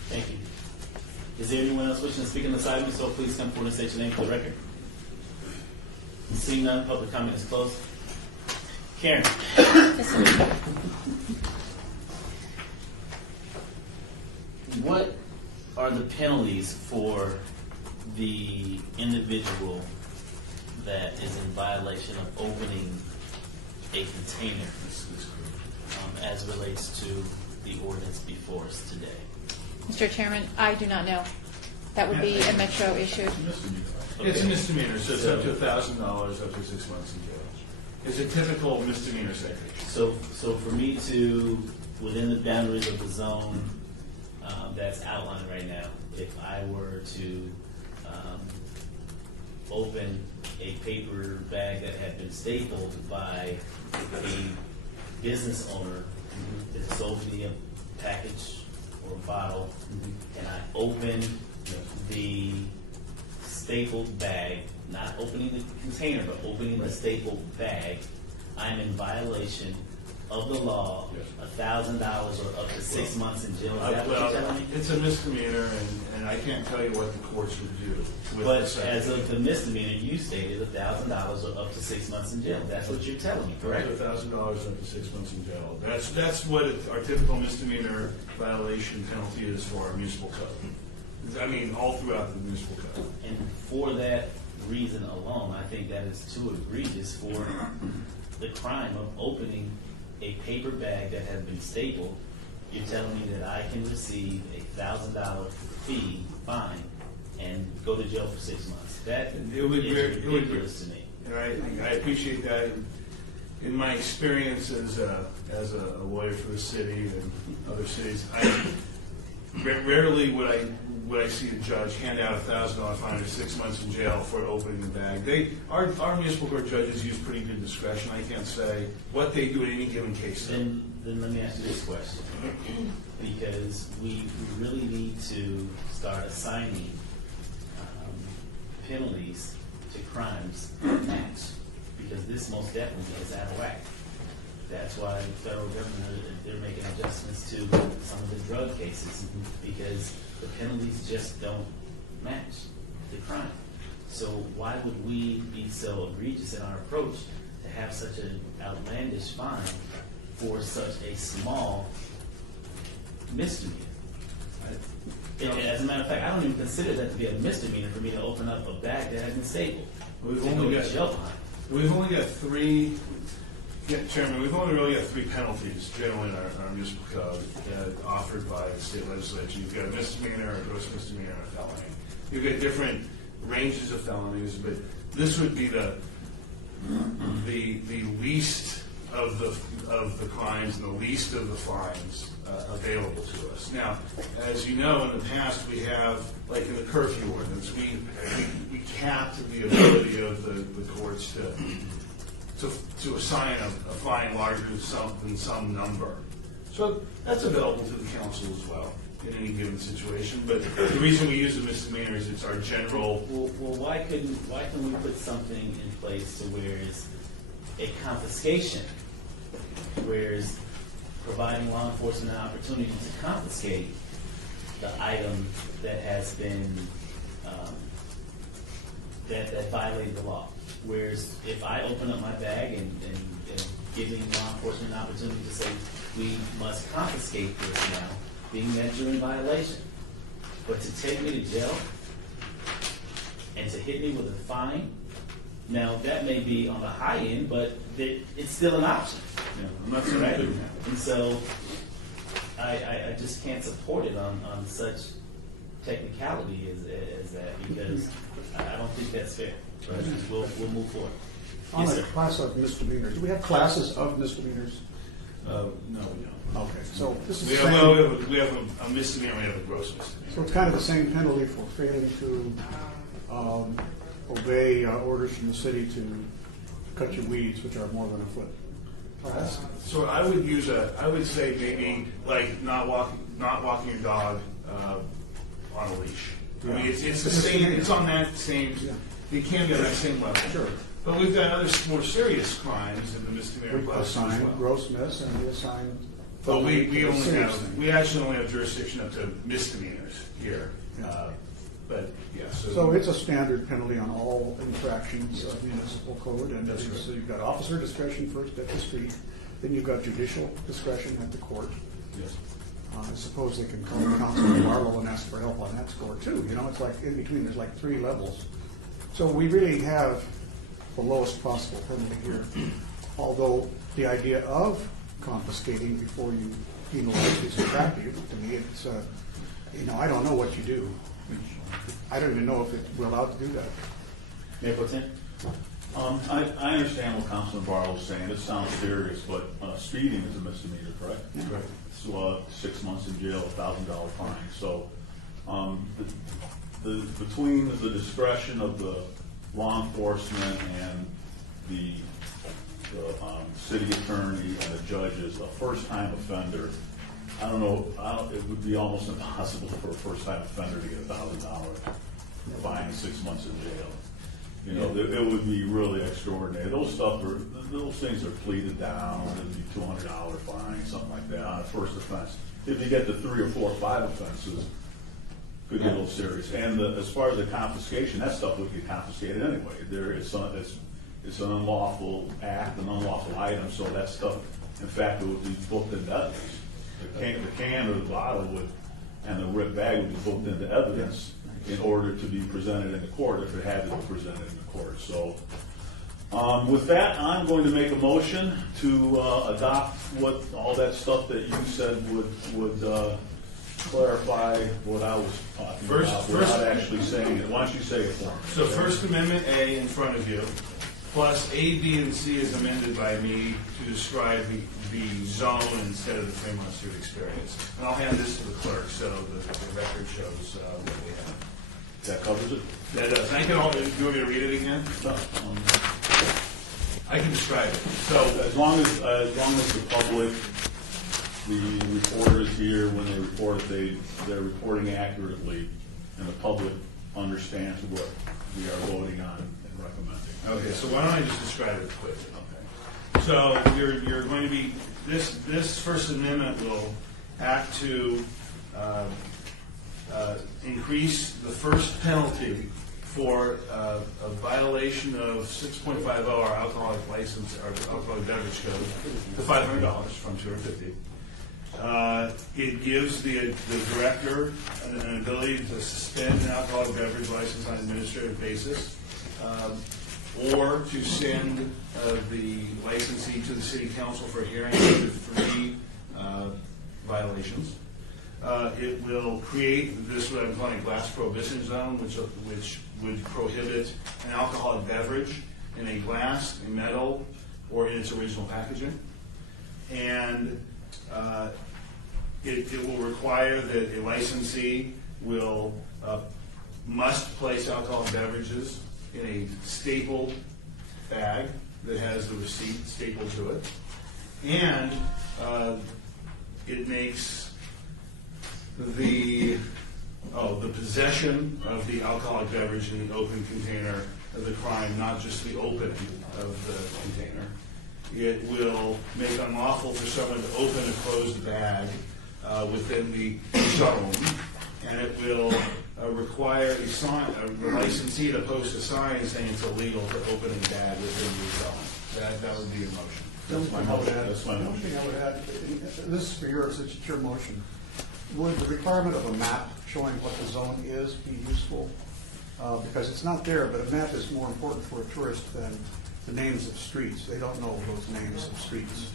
Thank you. Is there anyone else wishing to speak on this item? So please come forward and state your name for the record. Seeing none, public comment is closed. Karen. What are the penalties for the individual that is in violation of opening a container as relates to the ordinance before us today? Mr. Chairman, I do not know. That would be a Metro issue. It's a misdemeanor, so it's up to $1,000, up to 6 months in jail. It's a typical misdemeanor citation. So for me to, within the boundaries of the zone that's outlined right now, if I were to open a paper bag that had been stapled by a business owner that sold me a package or a bottle, and I open the stapled bag, not opening the container, but opening the stapled bag, I'm in violation of the law, $1,000 or up to 6 months in jail. Is that what you're telling me? It's a misdemeanor, and I can't tell you what the courts would do. But as of the misdemeanor, you stated $1,000 or up to 6 months in jail. That's what you're telling me, correct? $1,000 up to 6 months in jail. That's what our typical misdemeanor violation penalty is for our municipal code. I mean, all throughout the municipal code. And for that reason alone, I think that is too egregious for the crime of opening a paper bag that has been stapled. You're telling me that I can receive a $1,000 fine and go to jail for 6 months. That is ridiculous to me. And I appreciate that. In my experience as a lawyer for the city and other cities, rarely would I see a judge hand out a $1,000 fine or 6 months in jail for opening the bag. Our municipal court judges use pretty good discretion. I can't say what they do in any given case. Then let me ask you this question, because we really need to start assigning penalties to crimes that match, because this most definitely is out of whack. That's why the federal government, they're making adjustments to some of the drug cases, because the penalties just don't match the crime. So why would we be so egregious in our approach to have such an outlandish fine for such a small misdemeanor? As a matter of fact, I don't even consider that to be a misdemeanor for me to open up a bag that has been stapled. We've only got three. Yeah, Chairman, we've only really got three penalties generally in our municipal code offered by the state legislature. You've got a misdemeanor, a gross misdemeanor, and a felony. You've got different ranges of felonies, but this would be the least of the crimes and the least of the fines available to us. Now, as you know, in the past we have, like in the curfew ordinance, we capped the ability of the courts to assign a fine larger than some number. So that's available to the council as well in any given situation. But the reason we use the misdemeanor is it's our general. Well, why can we put something in place to where it's a confiscation, whereas providing law enforcement an opportunity to confiscate the item that has been that violated the law? Whereas if I open up my bag and giving law enforcement an opportunity to say, we must confiscate this now, being that you're in violation. But to take me to jail and to hit me with a fine, now that may be on the high end, but it's still an option. Yeah, I'm not saying right? that. And so I just can't support it on such technicality as that, because I don't think that's fair. Right. We'll move forward. On Yes, the sir. class of misdemeanors, do we have classes of misdemeanors? No, we don't. Okay, so this is We the have, same- we have a misdemeanor, we have a gross misdemeanor. so it's kind of the same penalty for failing to obey orders from the city to cut your weeds, which are more than a foot. Class. So I would say maybe like not walking your dog on a leash. I mean, it's the same. It's on that same. It can be on that same level. Sure. But we've got other more serious crimes in the misdemeanor We class as assign well. gross miss and we assign. But we serious thing. actually only have jurisdiction up to misdemeanors here. But, yeah, So it's a standard penalty on all infractions of municipal code, and so you've got officer discretion first at the street, then you've got judicial discretion at the court. Yes. I suppose they can call Councilman Barlow and ask for help on that score too. You know, it's like in between, there's like 3 levels. So we really have the lowest possible penalty here. Although the idea of confiscating before you penalize is attractive to me. It's, I don't know what you do. I don't even know if we're allowed to do that. Mayor Pro Tem? I understand what Councilman Barlow is saying. It sounds serious, but speeding is a misdemeanor, correct? Right. So 6 months in jail, $1,000 fine. So between the discretion of the law enforcement and the city attorney and the judges, a first-time offender, I don't know, it would be almost impossible for a first-time offender to get $1,000 fine and 6 months in jail. You know, it would be really extraordinary. Those things are pleaded down. It'd be $200 fine, something like that on a first offense. If you get to 3 or 4 or 5 offenses, could get a little serious. And as far as the confiscation, that stuff would get confiscated anyway. It's an unlawful act, an unlawful item, so that stuff, in fact, it would be booked into evidence. The can or the bottle and the ripped bag would be booked into evidence in order to be presented in the court if it had to be presented in the court. So with that, I'm going to make a motion to adopt all that stuff that you said would clarify what I was talking about without actually saying it. Why don't you say it for me? So First Amendment A in front of you, plus A, B, and C is amended by me to describe the zone instead of the Fremont Street experience. And I'll hand this to the clerk so the record shows what we have. That covers it? That does. Do you want me to read it again? No. I can describe it. So As long as the public, the reporters here, when they report it, they're reporting accurately, and the public understands what we are voting on and recommending. okay, so why don't I just describe it quickly? Okay. So you're going to be this First Amendment will act to increase the first penalty for a violation of 6.50 our alcoholic license or alcoholic beverage code to $500 from $250. It gives the director an ability to suspend an alcoholic beverage license on an administrative basis, or to send the licensee to the city council for a hearing after 3 violations. It will create this what I'm calling a glass prohibition zone, which would prohibit an alcoholic beverage in a glass, a metal, or in its original packaging. And it will require that a licensee must place alcoholic beverages in a stapled bag that has the receipt stapled to it. And it makes the possession of the alcoholic beverage in the open container of the crime, not just the opening of the container. It will make unlawful for someone to open a closed bag within the zone, and it will require the licensee to post a sign saying it's illegal to open a bag within the zone. That would be your motion. That's my motion. That's my One motion. thing I would add, this is for yours, it's your motion. Would the requirement of a map showing what the zone is be useful? Because it's not there, but a map is more important for a tourist than the names of streets. They don't know those names of streets.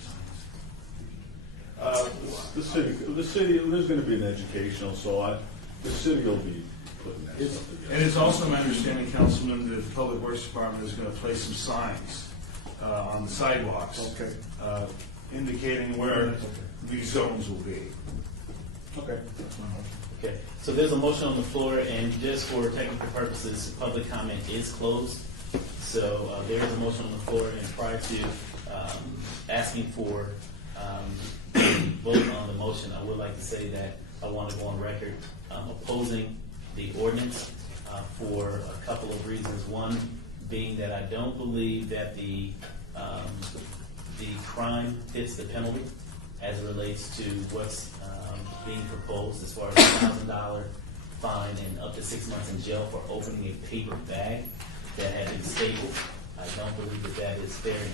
The city, there's going to be an educational, so the city will be putting that stuff together. And it's also my understanding, Councilman, that the Public Works Department is going to place some signs on the sidewalks Okay. indicating where these zones will be. Okay. Okay, so there's a motion on the floor, and just for technical purposes, public comment is closed. So there is a motion on the floor, and prior to asking for vote on the motion, I would like to say that I want to go on record opposing the ordinance for a couple of reasons. One being that I don't believe that the crime fits the penalty as it relates to what's being proposed as far as $1,000 fine and up to 6 months in jail for opening a paper bag that had been stapled. I don't believe that that is fair and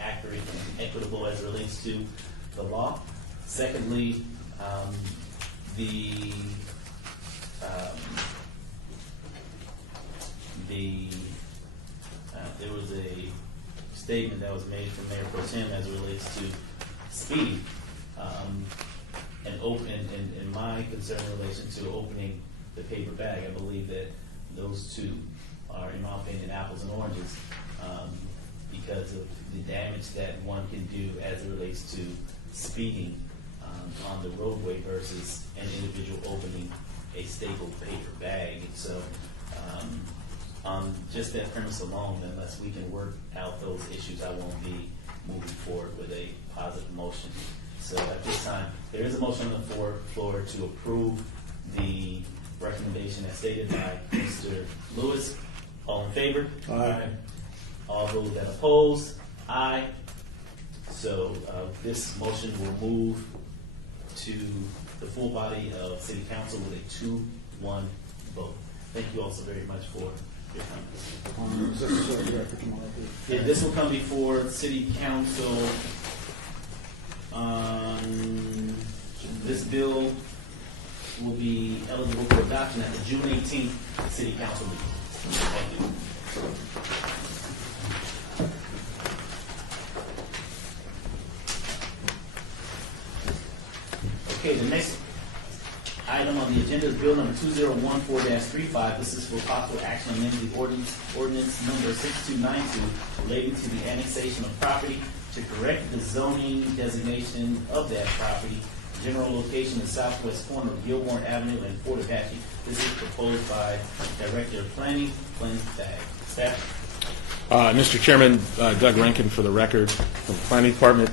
accurate and equitable as it relates to the law. Secondly, there was a statement that was made from Mayor Pro Tem as it relates to speeding, and my concern in relation to opening the paper bag. I believe that those two are, in my opinion, apples and oranges, because of the damage that one can do as it relates to speeding on the roadway versus an individual opening a stapled paper bag. And so, on just that premise alone, unless we can work out those issues, I won't be moving forward with a positive motion. So at this time, there is a motion on the floor to approve the recommendation as stated by Mr. Lewis. All in favor? Aye. All those that oppose? Aye. So this motion will move to the full body of City Council with a 2-1 vote. Thank you all so very much for your comments. Is this for tomorrow? Yeah, this will come before City Council. This bill will be eligible for adoption at the June 18th City Council meeting. Thank you. Okay, the next item on the agenda is bill number 2014-35. This is for possible action on amending the ordinance number 6292 relating to the annexation of property to correct the zoning designation of that property. General location in southwest corner of Gilmore Avenue and Fort Apache. This is proposed by Director of Planning, Glenn Stagg. Staff? Mr. Chairman, Doug Rankin for the record from the Planning Department.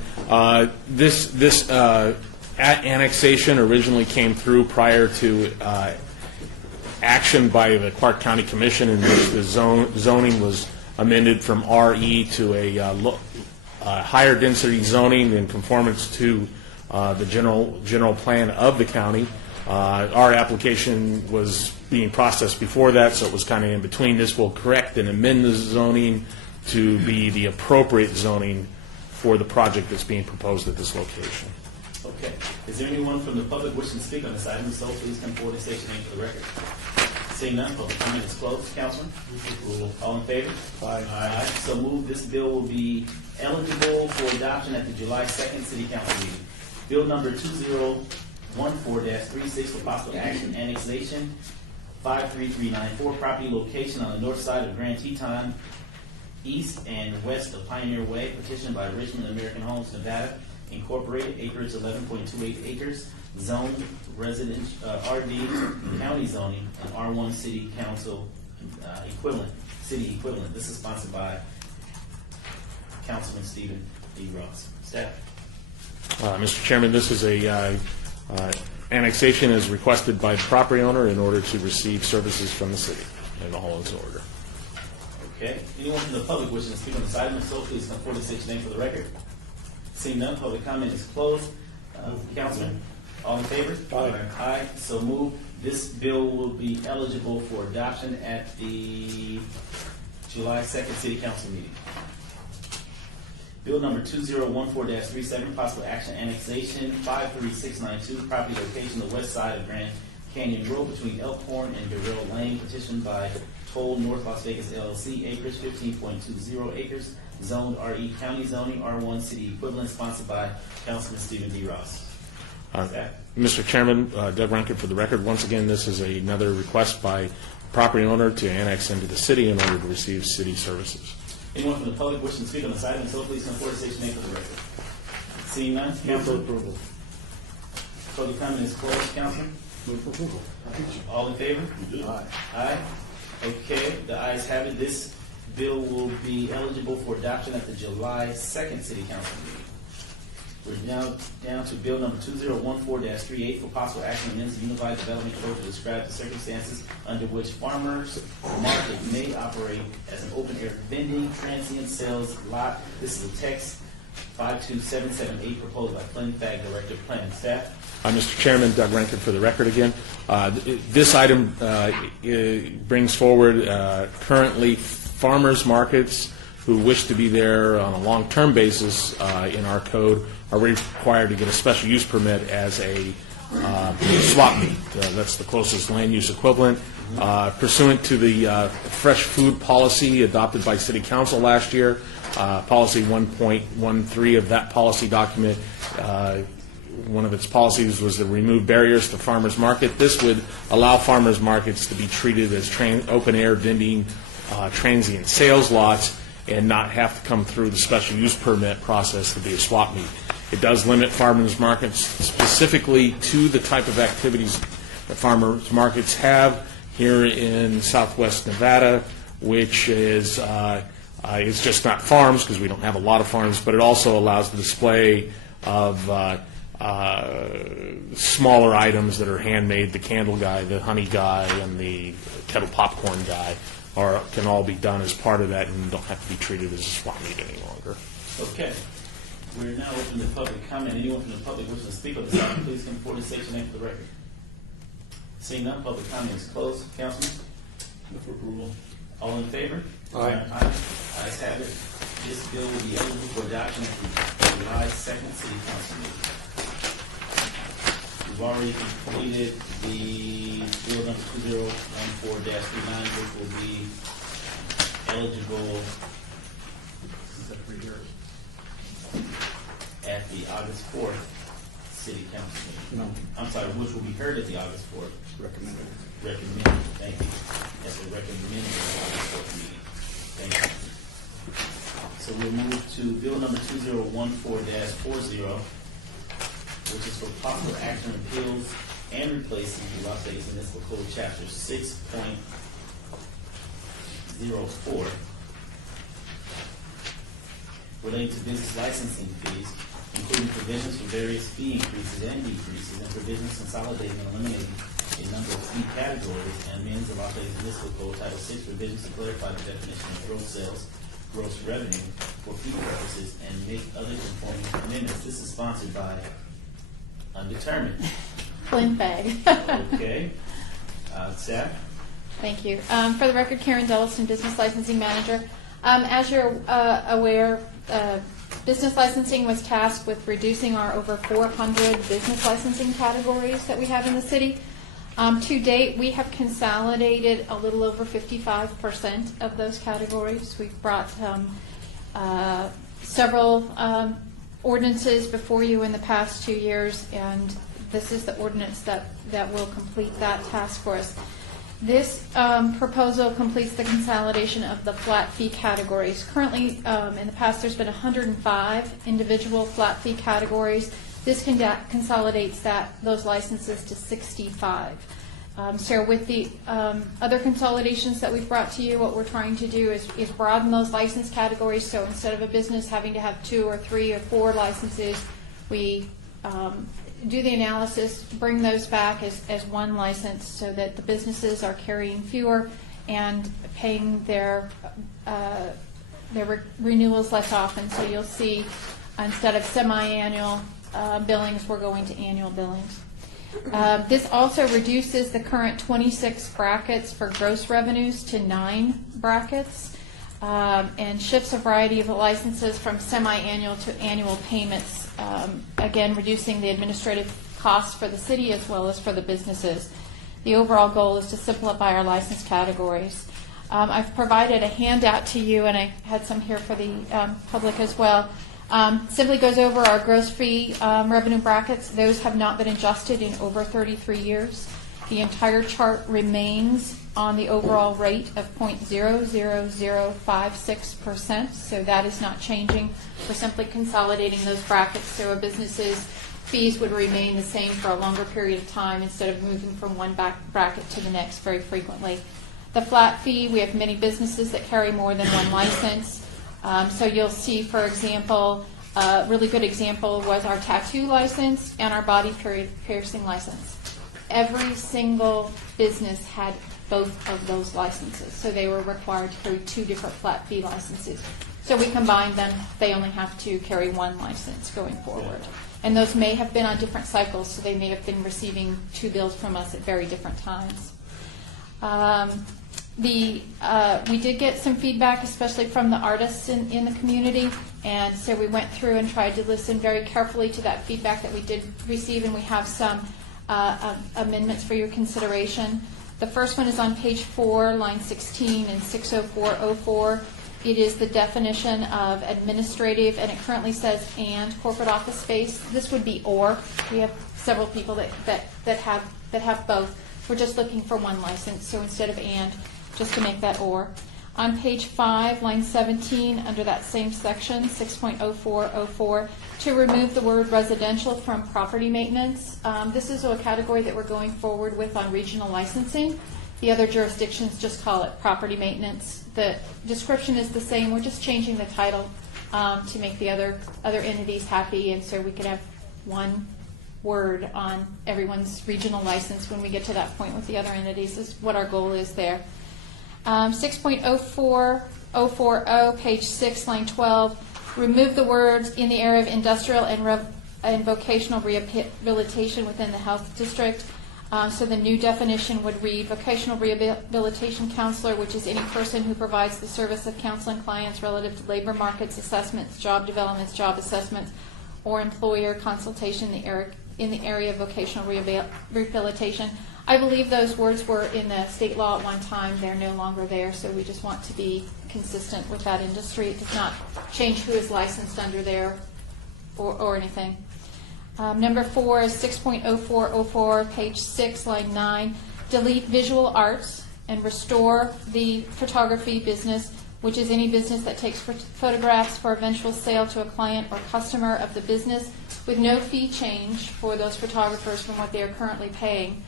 This annexation originally came through prior to action by the Clark County Commission, in which the zoning was amended from RE to a higher density zoning in conformance to the general plan of the county. Our application was being processed before that, so it was kind of in between. This will correct and amend the zoning to be the appropriate zoning for the project that's being proposed at this location. Okay. Is there anyone from the public wishing to speak on this item? So please come forward and state your name for the record. Seeing none, public comment is closed. Councilman? All in favor? Aye. Aye. So moved. This bill will be eligible for adoption at the July 2nd City Council meeting. Bill number 2014-36 for possible action annexation 53394 property location on the north side of Grand Teton, east and west of Pioneer Way, petitioned by Richmond American Homes, Nevada, Incorporated, acreage 11.28 acres, zone residence RD, county zoning, and R1 City Council city equivalent. This is sponsored by Councilman Stephen D. Ross. Staff? Mr. Chairman, this is a annexation as requested by the property owner in order to receive services from the city, and all is in order. Okay. Anyone from the public wishing to speak on this item, if so, please come forward and state your name for the record. Seeing none, public comment is closed. Councilman, all in favor? Aye. Aye. So moved. This bill will be eligible for adoption at the July 2nd City Council meeting. Bill number 2014-37, possible action annexation 53692, property location on the west side of Grand Canyon Road between Elkhorn and Durrell Lane, petitioned by Toll North Las Vegas LLC, acreage 15.20 acres, zoned RE county zoning, R1 city equivalent, sponsored by Councilman Stephen D. Ross. Mr. Chairman, Doug Rankin for the record. Once again, this is another request by property owner to annex into the city in order to receive city services. Anyone from the public wishing to speak on this item, so please come forward and state your name for the record. Seeing none, Council approval. Public comment is closed. Councilman? Move for approval. All in favor? Aye. Aye. Okay, the ayes have it. This bill will be eligible for adoption at the July 2nd City Council meeting. We're now down to bill number 2014-38 for possible action amendments to Unified Development Code to describe the circumstances under which farmers market may operate as an open air vending transient sales lot. This is a text 52778, proposed by Flynn Fag, Director of Planning. Staff? Mr. Chairman, Doug Rankin for the record again. This item brings forward currently farmers markets who wish to be there on a long-term basis in our code are required to get a special use permit as a swap meet. That's the closest land use equivalent. Pursuant to the fresh food policy adopted by City Council last year, policy 1.13 of that policy document, one of its policies was to remove barriers to farmers market. This would allow farmers markets to be treated as open-air vending transient sales lots and not have to come through the special use permit process to be a swap meet. It does limit farmers markets specifically to the type of activities that farmers markets have here in Southwest Nevada, which is it's just not farms because we don't have a lot of farms, but it also allows the display of smaller items that are handmade. The candle guy, the honey guy, and the kettle popcorn guy can all be done as part of that and don't have to be treated as a swap meet any longer. Okay. We're now open to public comment. Anyone from the public wishing to speak on this item, please come forward and state your name for the record. Seeing none, public comment is closed. Councilman? For approval. All in favor? Aye. Ayes have it. This bill will be eligible for adoption at the July 2nd City Council meeting. We've already completed the bill number 2014-39, which will be eligible at the August 4th City Council meeting. No, I'm sorry, which will be heard at the August 4th. recommended. Recommended, thank you. That's a recommended August 4th meeting. Thank you. So we'll move to bill number 2014-40, which is for possible action repeals and replacing the Las Vegas Municipal Code Chapter 6.04 relating to business licensing fees, including provisions for various fee increases and decreases, and provisions consolidating and eliminating a number of fee categories, and amends the Las Vegas Municipal Code Title 6 provisions to clarify the definition of gross sales, gross revenue for fee purposes, and make other conforming amendments. This is sponsored by Undetermined. Flynn Fag. Okay. Staff? Thank you. For the record, Karen Delliston, Business Licensing Manager. As you're aware, business licensing was tasked with reducing our over 400 business licensing categories that we have in the city. To date, we have consolidated a little over 55% of those categories. We've brought several ordinances before you in the past 2 years, and this is the ordinance that will complete that task for us. This proposal completes the consolidation of the flat fee categories. Currently, in the past, there's been 105 individual flat fee categories. This consolidates those licenses to 65. So with the other consolidations that we've brought to you, what we're trying to do is broaden those license categories. So instead of a business having to have 2 or 3 or 4 licenses, we do the analysis, bring those back as one license so that the businesses are carrying fewer and paying their renewals less often. So you'll see instead of semi-annual billings, we're going to annual billings. This also reduces the current 26 brackets for gross revenues to 9 brackets and shifts a variety of licenses from semi-annual to annual payments, again reducing the administrative costs for the city as well as for the businesses. The overall goal is to simplify our license categories. I've provided a handout to you, and I had some here for the public as well. Simply goes over our gross fee revenue brackets. Those have not been adjusted in over 33 years. The entire chart remains on the overall rate of 0.00056%, so that is not changing. We're simply consolidating those brackets so a business's fees would remain the same for a longer period of time instead of moving from one bracket to the next very frequently. The flat fee, we have many businesses that carry more than one license. So you'll see, for example, a really good example was our tattoo license and our body piercing license. Every single business had both of those licenses, so they were required to carry 2 different flat fee licenses. So we combined them. They only have to carry one license going forward. And those may have been on different cycles, so they may have been receiving 2 bills from us at very different times. We did get some feedback, especially from the artists in the community, and so we went through and tried to listen very carefully to that feedback that we did receive, and we have some amendments for your consideration. The first one is on page 4, line 16 and 60404. It is the definition of administrative, and it currently says and corporate office space. This would be or. We have several people that have both. We're just looking for one license, so instead of and, just to make that or. On page 5, line 17, under that same section, 6.0404, to remove the word residential from property maintenance. This is a category that we're going forward with on regional licensing. The other jurisdictions just call it property maintenance. The description is the same. We're just changing the title to make the other entities happy, and so we could have one word on everyone's regional license when we get to that point with the other entities is what our goal is there. 6.04040, page 6, line 12, remove the words in the area of industrial and vocational rehabilitation within the health district. So the new definition would read vocational rehabilitation counselor, which is any person who provides the service of counseling clients relative to labor markets, assessments, job developments, job assessments, or employer consultation in the area of vocational rehabilitation. I believe those words were in the state law at one time. They're no longer there, so we just want to be consistent with that industry. It does not change who is licensed under there or anything. Number 4 is 6.0404, page 6, line 9. Delete visual arts and restore the photography business, which is any business that takes photographs for eventual sale to a client or customer of the business with no fee change for those photographers from what they are currently paying.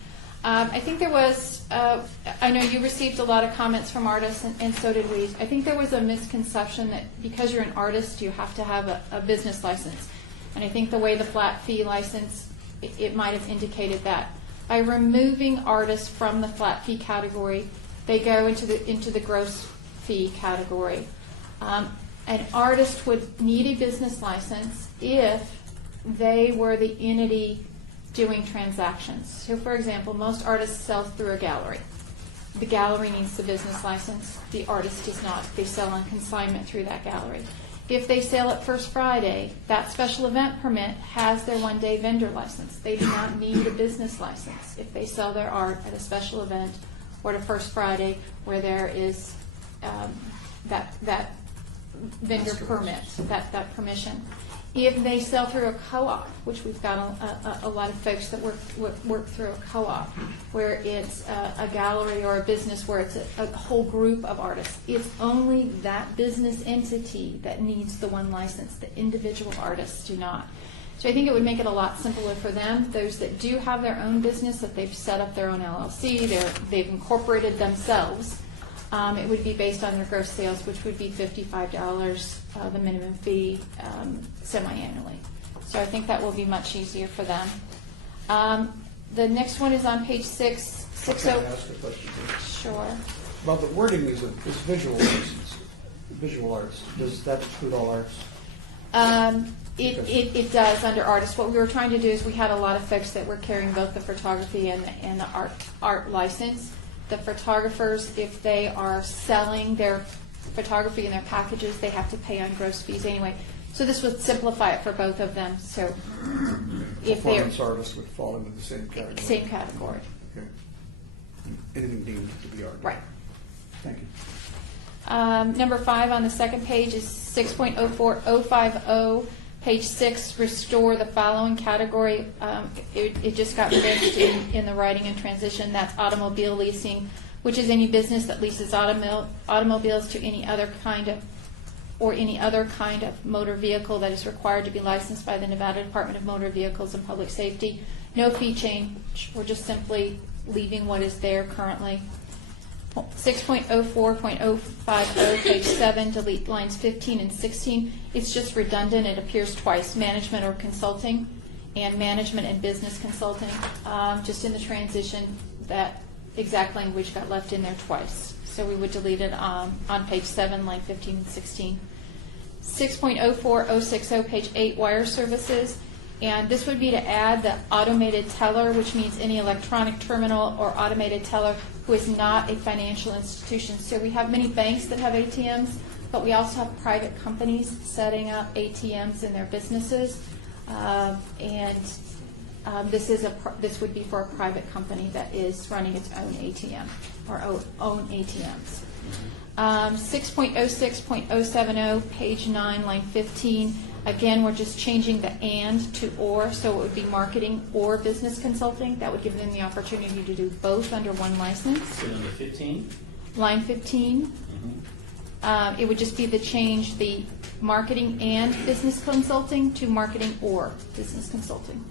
I think there was, I know you received a lot of comments from artists, and so did we. I think there was a misconception that because you're an artist, you have to have a business license. And I think the way the flat fee license, it might have indicated that. By removing artists from the flat fee category, they go into the gross fee category. An artist would need a business license if they were the entity doing transactions. So for example, most artists sell through a gallery. The gallery needs the business license. The artist does not. They sell on consignment through that gallery. If they sell at First Friday, that special event permit has their one-day vendor license. They do not need a business license if they sell their art at a special event or at a First Friday where there is that vendor permit, that permission. If they sell through a co-op, which we've got a lot of folks that work through a co-op, where it's a gallery or a business where it's a whole group of artists, it's only that business entity that needs the one license. The individual artists do not. So I think it would make it a lot simpler for them. Those that do have their own business, that they've set up their own LLC, they've incorporated themselves, it would be based on their gross sales, which would be $55, the minimum fee, semi-annually. So I think that will be much easier for them. The next one is on page 6. Can I ask a question, please? Sure. Well, the wording is visual arts. Visual arts. Does that include all arts? It does under artists. What we were trying to do is we had a lot of folks that were carrying both the photography and the art license. The photographers, if they are selling their photography in their packages, they have to pay on gross fees anyway. So this would simplify it for both of them. So if they're Performance artists would fall into the same category. same category. Okay. Anything deemed to be art. Right. Thank you. Number 5 on the second page is 6.04050, page 6, restore the following category. It just got fixed in the writing and transition. That's automobile leasing, which is any business that leases automobiles to any other kind of motor vehicle that is required to be licensed by the Nevada Department of Motor Vehicles and Public Safety. No fee change. We're just simply leaving what is there currently. 6.04.050, page 7, delete lines 15 and 16. It's just redundant. It appears twice, management or consulting, and management and business consulting. Just in the transition, that exact language got left in there twice. So we would delete it on page 7, line 15 and 16. 6.04060, page 8, wire services. And this would be to add the automated teller, which means any electronic terminal or automated teller who is not a financial institution. So we have many banks that have ATMs, but we also have private companies setting up ATMs in their businesses. This would be for a private company that is running its own ATM or own ATMs. 6.06.070, page 9, line 15. Again, we're just changing the "and" to "or," so it would be marketing or business consulting. That would give them the opportunity to do both under one license. So number 15? Line 15. It would just be the change, the marketing and business consulting to marketing or business consulting.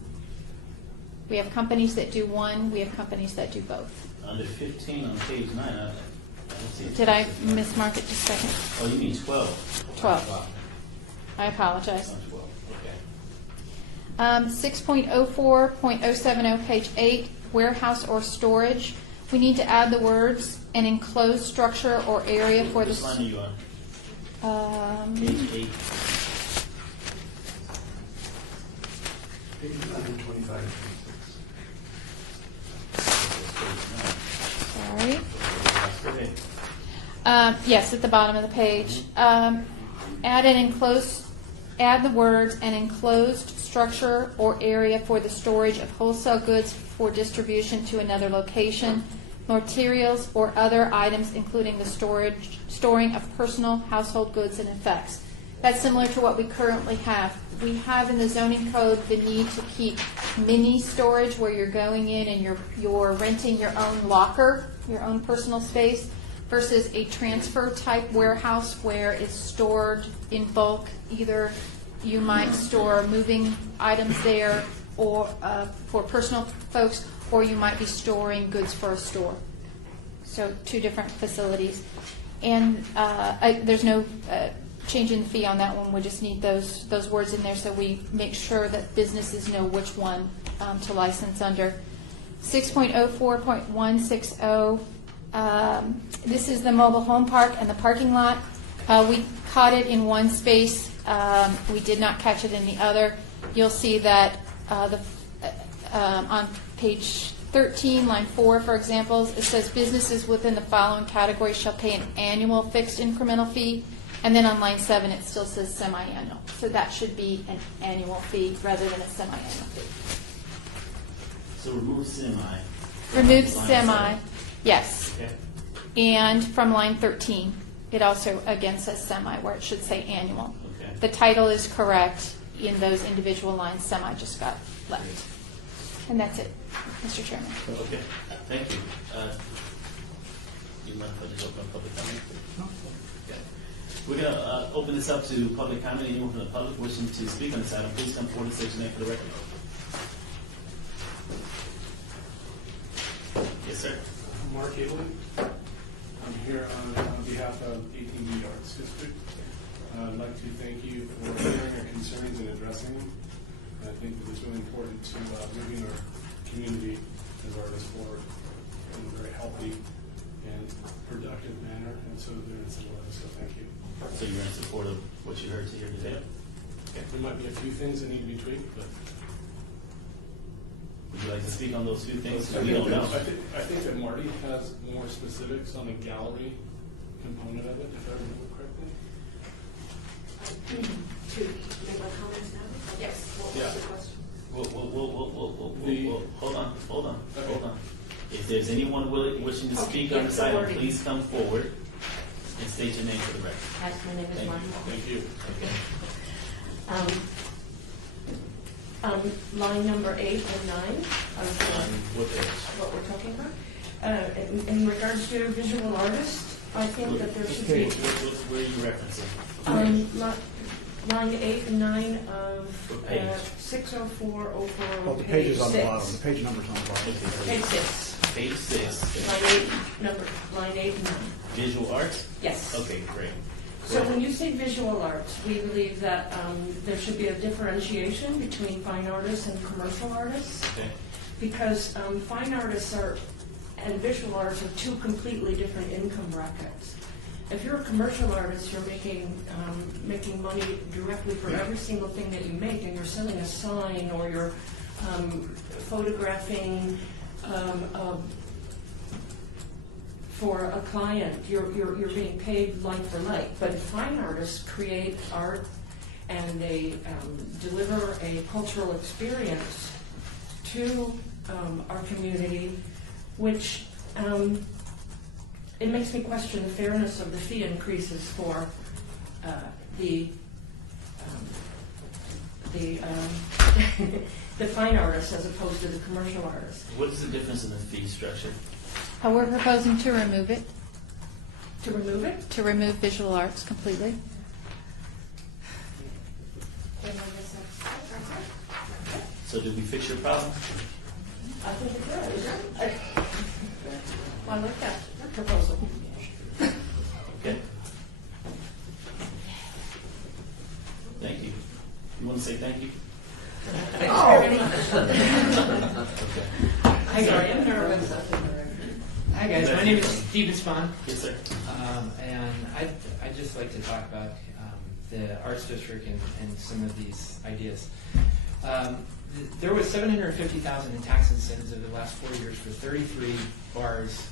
We have companies that do one, we have companies that do both. Under 15 on page 9, I don't see it. Did I mismark it just a second? Oh, you mean 12? 12. Wow. I apologize. On 12, okay. 6.04.070, page 8, warehouse or storage. We need to add the words "an enclosed structure or area for the... Which line are you on? Page 8. Page 925. Sorry. Okay. Yes, at the bottom of the page. Add the words "an enclosed structure or area for the storage of wholesale goods for distribution to another location, materials or other items, including the storing of personal household goods and effects." That's similar to what we currently have. We have in the zoning code the need to keep mini storage where you're going in and you're renting your own locker, your own personal space, versus a transfer type warehouse where it's stored in bulk. Either you might store moving items there or for personal folks, or you might be storing goods for a store. So two different facilities. And there's no change in fee on that one. We just need those words in there so we make sure that businesses know which one to license under. 6.04.160. This is the mobile home park and the parking lot. We caught it in one space. We did not catch it in the other. You'll see that on page 13, line 4, for example, it says businesses within the following categories shall pay an annual fixed incremental fee. And then on line 7, it still says semi-annual. So that should be an annual fee rather than a semi-annual fee. So remove semi. Remove Line semi, 7. yes. Okay. And from line 13, it also again says semi where it should say annual. Okay. The title is correct in those individual lines. Semi just got left. And that's it, Mr. Chairman. Okay, thank you. You mind if I just open up public comment? No. Okay. We're going to open this up to public comment. Anyone from the public wishing to speak on this item, please come forward and state your name for the record. Yes, sir. Mark Italy. I'm here on behalf of ATV Arts District. I'd like to thank you for hearing our concerns and addressing them. I think that it's really important to moving our community as artists forward in a very healthy and productive manner, and so they're in support of us, so thank you. So you're in support of what you heard here today? Okay. There might be a few things that need to be tweaked, but Would you like to speak on those few things? I We don't know. think that Marty has more specifics on the gallery component of it, if I remember correctly. To make my comments now? Yes. What was Yeah. the question? Whoa. Hold on. Okay. If there's anyone wishing to speak on this item, please come forward and state your name for the record. Hi, my name is Thank you. Marty. Thank you. Okay. Line number 8 and 9 of What page? what we're talking about. In regards to visual artists, I think that there should be Where are you referencing? line 8 and 9 of What page? 60404. Well, the page is on the bottom, the page number's on the bottom. Page 6. Page 6. Line 8 and 9. Visual arts? Yes. Okay, great. So when you say visual arts, we believe that there should be a differentiation between fine artists and commercial artists, Okay. because fine artists and visual arts are two completely different income brackets. if you're a commercial artist, you're making money directly for every single thing that you make, and you're selling a sign or you're photographing for a client. You're being paid like for like. But fine artists create art and they deliver a cultural experience to our community, which it makes me question the fairness of the fee increases for the fine artists as opposed to the commercial artists. What is the difference in the fee structure? We're proposing to remove it, To remove it? to remove visual arts completely. So did we fix your problem? I think it does. I like that proposal. Okay. Thank you. You want to say thank you? Hi, sorry, I'm nervous. Hi, guys. My name is Steven Spahn. Yes, sir. And I'd just like to talk about the Arts District and some of these ideas. There was $750,000 in tax incentives over the last 4 years for 33 bars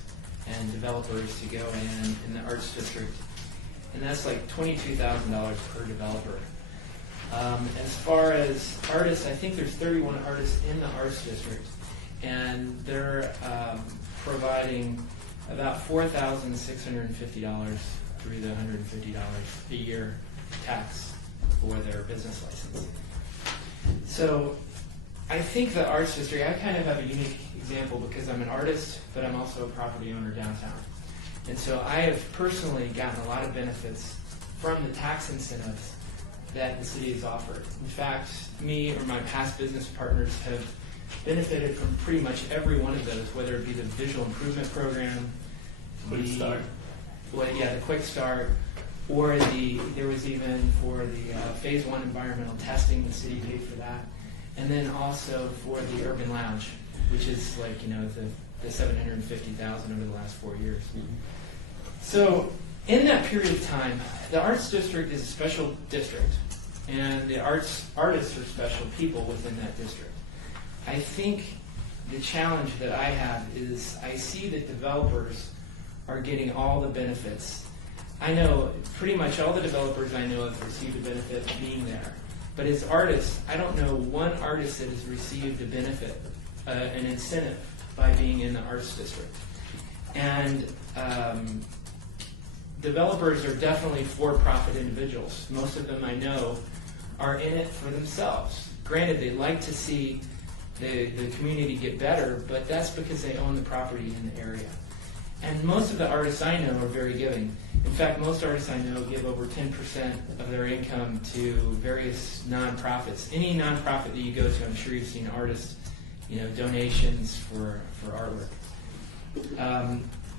and developers to go in the Arts District, and that's like $22,000 per developer. As far as artists, I think there's 31 artists in the Arts District, and they're providing about $4,650 through the $150 a year tax for their business license. So I think the Arts District, I kind of have a unique example because I'm an artist, but I'm also a property owner downtown. And so I have personally gotten a lot of benefits from the tax incentives that the city has offered. In fact, me or my past business partners have benefited from pretty much every one of those, whether it be the visual improvement program, Quick Start. the Quick Start, or there was even for the Phase 1 environmental testing, the city paid for that, and then also for the Urban Lounge, which is like, the $750,000 over the last 4 years. So in that period of time, the Arts District is a special district, and the artists are special people within that district. I think the challenge that I have is I see that developers are getting all the benefits. I know pretty much all the developers I know have received a benefit being there. But as artists, I don't know one artist that has received a benefit, an incentive, by being in the Arts District. And developers are definitely for-profit individuals. Most of them I know are in it for themselves. Granted, they like to see the community get better, but that's because they own the property in the area. And most of the artists I know are very giving. In fact, most artists I know give over 10% of their income to various nonprofits. Any nonprofit that you go to, I'm sure you've seen artists, donations for artwork.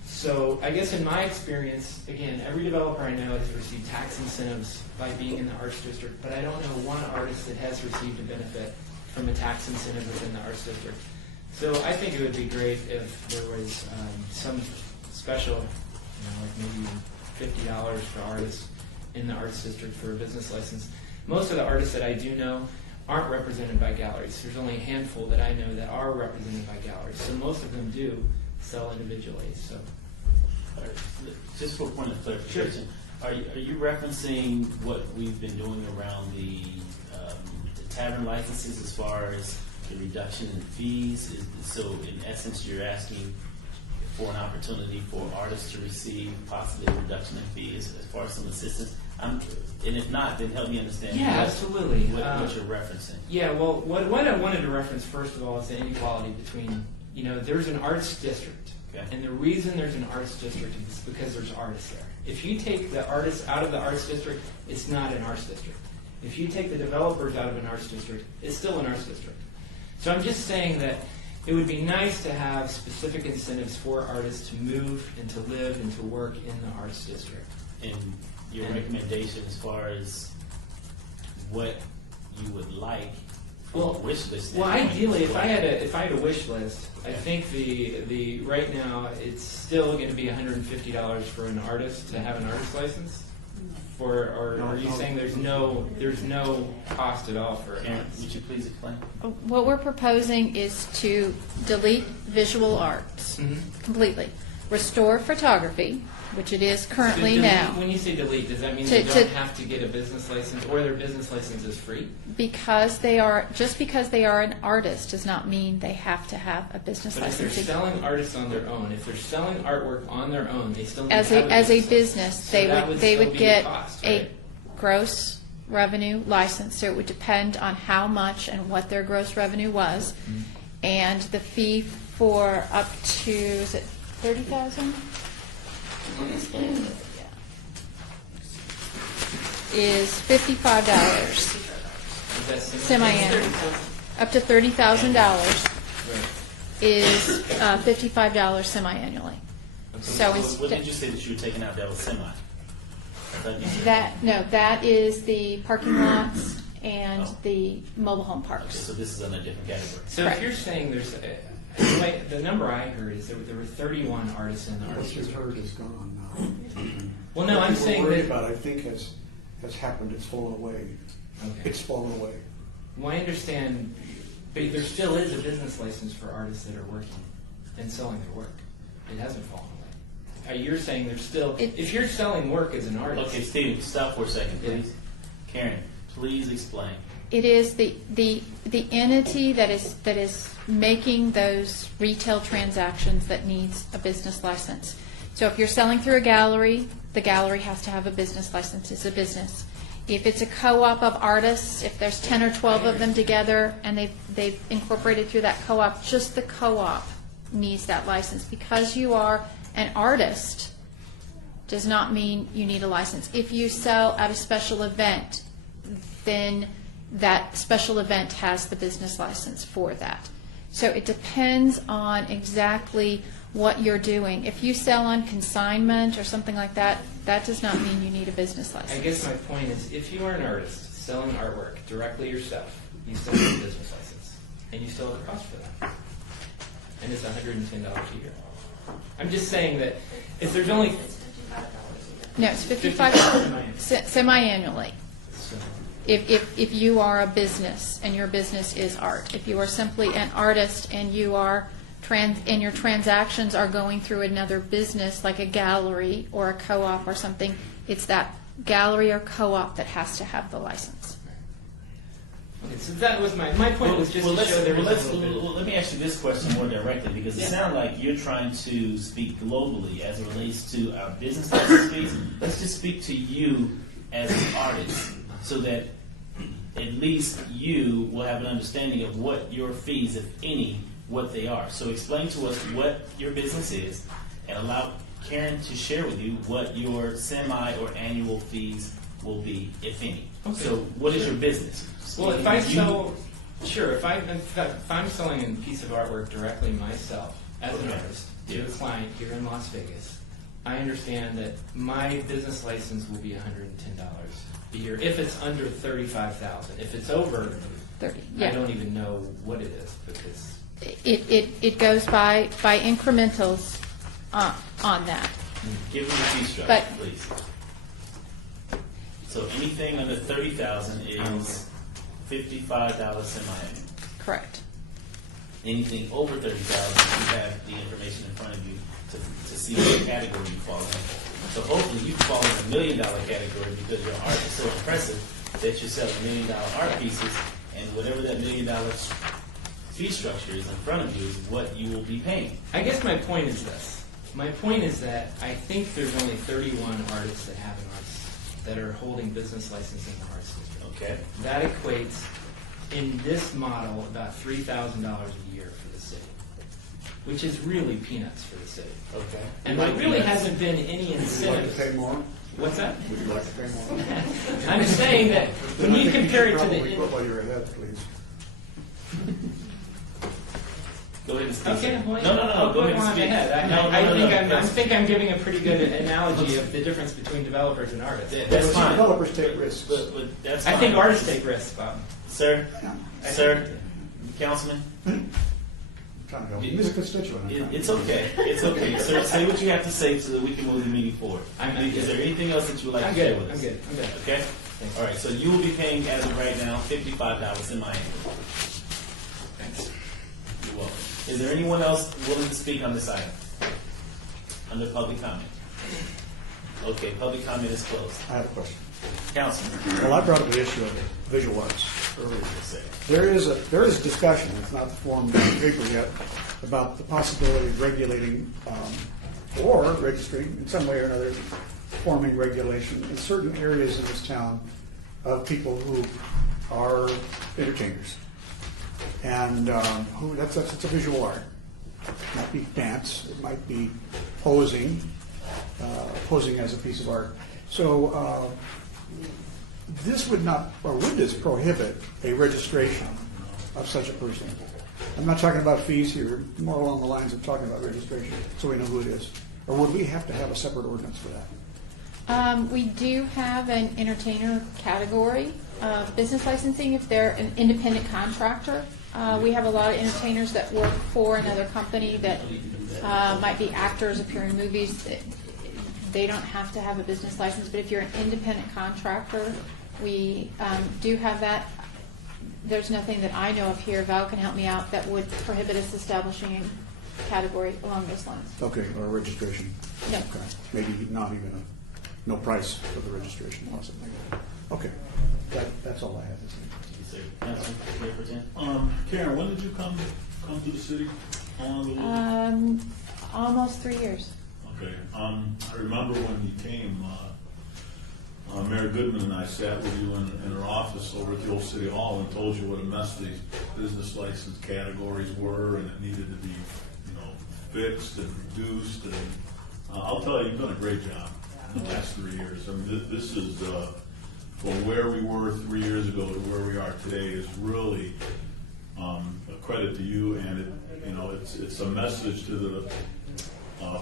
So I guess in my experience, again, every developer I know has received tax incentives by being in the Arts District, but I don't know one artist that has received a benefit from a tax incentive within the Arts District. So I think it would be great if there was some special, like maybe $50 for artists in the Arts District for a business license. Most of the artists that I do know aren't represented by galleries. There's only a handful that I know that are represented by galleries. So most of them do sell individually. So, just for a point of clarification, are you referencing what we've been doing around the tavern licenses as far as the reduction in fees? So in essence, you're asking for an opportunity for artists to receive possibly a reduction in fees as far as some assistance? And if not, then help me understand absolutely. What you're referencing. Yeah, well, what I wanted to reference first of all is the inequality between, there's an arts district. Okay. And the reason there's an arts district is because there's artists there. If you take the artists out of the arts district, it's not an arts district. If you take the developers out of an arts district, it's still an arts district. So I'm just saying that it would be nice to have specific incentives for artists to move and to live and to work in the arts district. And your recommendation as far as what you would like Well, wish list. Well, ideally, if I had a wish list, I think the right now it's still going to be $150 for an artist to have an artist license. Or are you saying there's no cost at all for an Karen, artist? would you please explain? What we're proposing is to delete visual arts completely. Restore photography, which it is currently Delete- now. When you say delete, does that mean To- they don't to- have to get a business license, or their business license is free? Because just because they are an artist does not mean they have to have a business But if they're license. selling artists on their own, if they're selling artwork on their own, they still need As to have a business business, license. So they that would still be a get cost, a right? gross revenue license. So it would depend on how much and what their gross revenue was, and the fee for up to, is it 30,000? Is $55 Is that semi-annual. Up to $30,000 is $55 semi-annually. So What did you say that you were taking out that was semi? I thought you said- that is the parking lots and Oh. the mobile home Okay, parks. so this is on a different category. So Correct. if you're saying the number I heard is there were 31 artists in the What arts you district. heard is gone now. Well, no, I'm What saying we're worried that. about, I think, has happened. It's fallen away. Okay. It's fallen away. Well, I understand, but there still is a business license for artists that are working and selling their work. It hasn't fallen away. You're saying there's still, if you're selling work as an artist. Okay, Steve, stop for a second, please. Karen, please explain. It is the entity that is making those retail transactions that needs a business license. So if you're selling through a gallery, the gallery has to have a business license. It's a business. If it's a co-op of artists, if there's 10 or 12 of them together and they've incorporated through that co-op, just the co-op needs that license. Because you are an artist does not mean you need a license. If you sell at a special event, then that special event has the business license for that. So it depends on exactly what you're doing. If you sell on consignment or something like that, that does not mean you need a business license. I guess my point is, if you are an artist selling artwork directly yourself, you still need a business license, and you still have a cost for that, and it's $110 a year. I'm just saying that if there's only No, it's $55 semi-annually. If you are a business and your business is art. If you are simply an artist and you are and your transactions are going through another business like a gallery or a co-op or something, it's that gallery or co-op that has to have the license. Okay, so that was my point was just to show there is a little bit. Let me ask you this question more directly, because it sounds like you're trying to speak globally as it relates to our business license fees. Let's just speak to you as an artist, so that at least you will have an understanding of what your fees, if any, what they are. So explain to us what your business is, and allow Karen to share with you what your semi or annual fees will be, if any. Okay. So what is your business? Well, if I sell, sure, if I'm selling a piece of artwork directly myself as an artist to a client here in Las Vegas, I understand that my business license will be $110 a year if it's under $35,000. If it's over 30. I Yeah. don't even know what it is because It goes by incrementals on that. Give me the fee structure, But- please. So anything under 30,000 is $55 semi-annual. Correct. Anything over 30,000, you have the information in front of you to see what category you fall in. So hopefully you fall in a $1 million category, because your art is so impressive that you're selling $1 million art pieces, and whatever that $1 million fee structure is in front of you is what you will be paying. I guess my point is this. My point is that I think there's only 31 artists that have an arts that are holding business license in the arts district. Okay. That equates, in this model, about $3,000 a year for the city, which is really peanuts for the city. Okay. And there really hasn't been any Would you like incentive. to pay more? What's that? Would you like to pay more? I'm saying that when you compare it to Probably the. quit while you're ahead, please. Go ahead and speak. Okay, well, No. I'll Go put ahead one and speak. ahead. No, I think I'm giving a pretty good analogy of the difference between developers and artists. That's fine. Developers take risks. But that's I fine. think artists take risks, Bob. Sir, Councilman, Trying to go. He's a constituent. it's okay. It's okay. Sir, say what you have to say so that we can move the meeting forward. I'm Is there anything else that you would like I'm to share good. with us? I'm good. I'm good. Okay? All right, so you will be paying, as of right now, $55 in Miami. Thanks. You're welcome. Is there anyone else willing to speak on this item? Under public comment? Okay, public comment is closed. I have a question. Councilman. Well, I brought up the issue of visual arts earlier. There is discussion, it's not formed in paper yet, about the possibility of regulating or registering in some way or another, forming regulation in certain areas of this town of people who are entertainers. And it's a visual art. It might be dance, it might be posing as a piece of art. So this would not, or would this prohibit a registration of such a person? I'm not talking about fees here, more along the lines of talking about registration, so we know who it is. Or would we have to have a separate ordinance for that? We do have an entertainer category of business licensing if they're an independent contractor. We have a lot of entertainers that work for another company that might be actors appearing in movies. They don't have to have a business license, but if you're an independent contractor, we do have that. There's nothing that I know of here, Val can help me out, that would prohibit us establishing a category along those lines. Okay, or registration. No. Okay. Maybe not even no price for the registration or something like that. Okay, that's all I have to say. Karen, when did you come to the city? How long ago? Almost 3 years. Okay. I remember when you came, Mayor Goodman and I sat with you in her office over at the old City Hall and told you what a mess these business license categories were, and it needed to be, fixed and reduced. And I'll tell you, you've done a great job in the last 3 years. I mean, this is from where we were 3 years ago to where we are today is really a credit to you, and it's a message to the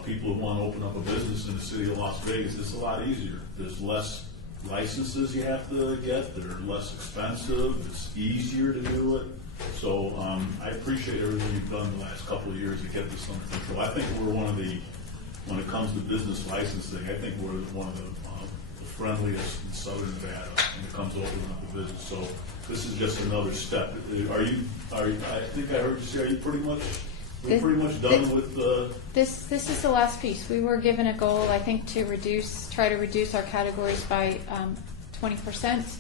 people who want to open up a business in the city of Las Vegas. It's a lot easier. There's less licenses you have to get. They're less expensive. It's easier to do it. So I appreciate everything you've done the last couple of years to get this under control. I think we're one of when it comes to business licensing, I think we're one of the friendliest in Southern Nevada when it comes to opening up a business. So this is just another step. I think I heard you say, we're pretty much done with the... This is the last piece. We were given a goal, I think, to try to reduce our categories by 20%.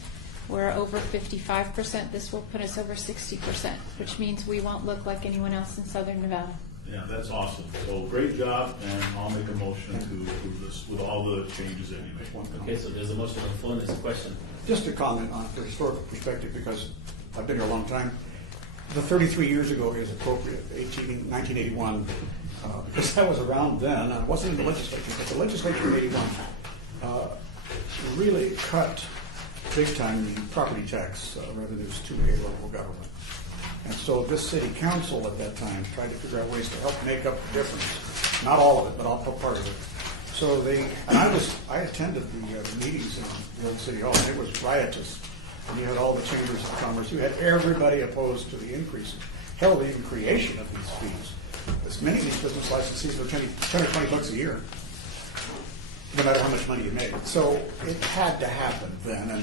We're over 55%. This will put us over 60%, which means we won't look like anyone else in Southern Nevada. Yeah, that's awesome. So great job, and I'll make a motion to approve this with all the changes that you make. Okay, so there's a motion on the floor and there's a question. Just to comment on the historical perspective, because I've been here a long time. The 33 years ago is appropriate, 1981, because I was around then. I wasn't in the legislature, but the legislature in 81 really cut big time the property tax revenues to a local government. And so this city council at that time tried to figure out ways to help make up the difference. Not all of it, but part of it. So I attended the meetings in the old city hall, and it was riotous. And you had all the chambers of commerce. You had everybody opposed to the increases. Hell, the even creation of these fees. As many of these business licenses were 10 or 20 bucks a year, no matter how much money you made. So it had to happen then,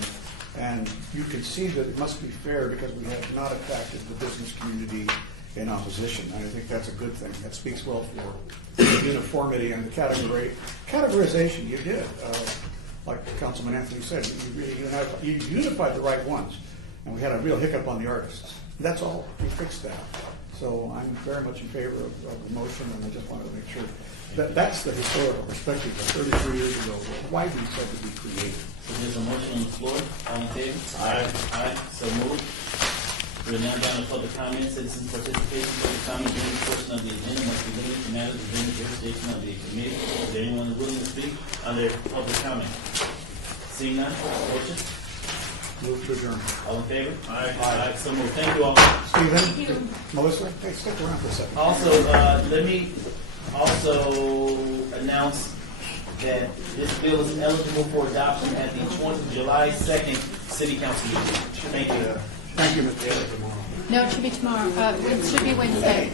and you can see that it must be fair because we have not attracted the business community in opposition. And I think that's a good thing. That speaks well for the uniformity and the categorization you did. Like Councilman Anthony said, you unified the right ones, and we had a real hiccup on the artists. That's all. We fixed that. So I'm very much in favor of the motion, and I just wanted to make sure that that's the historical perspective of 33 years ago, why we said to be creative. So there's a motion on the floor. All in favor? Aye. Aye. So moved. We're now down to public comment. Citizen participation. Public comment during the portion of the agenda must be limited to matters within the jurisdiction of the committee. Is there anyone willing to speak under public comment? Seeing none, motion. Move to adjourn. All in favor? Aye. So moved. Thank you all. Stephen? Melissa? Hey, stick around for a second. Also, let me also announce that this bill is eligible for adoption at the July 2nd City Council meeting. Thank you. Thank you, Mr. Taylor. No, it should be tomorrow. It should be Wednesday.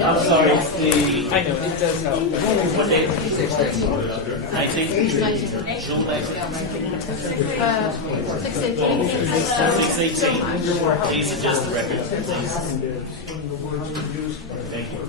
I'm sorry, it's the I know, it does help. what date? 19th? June 6:18. 6/18. Please adjust the record, please. Thank you.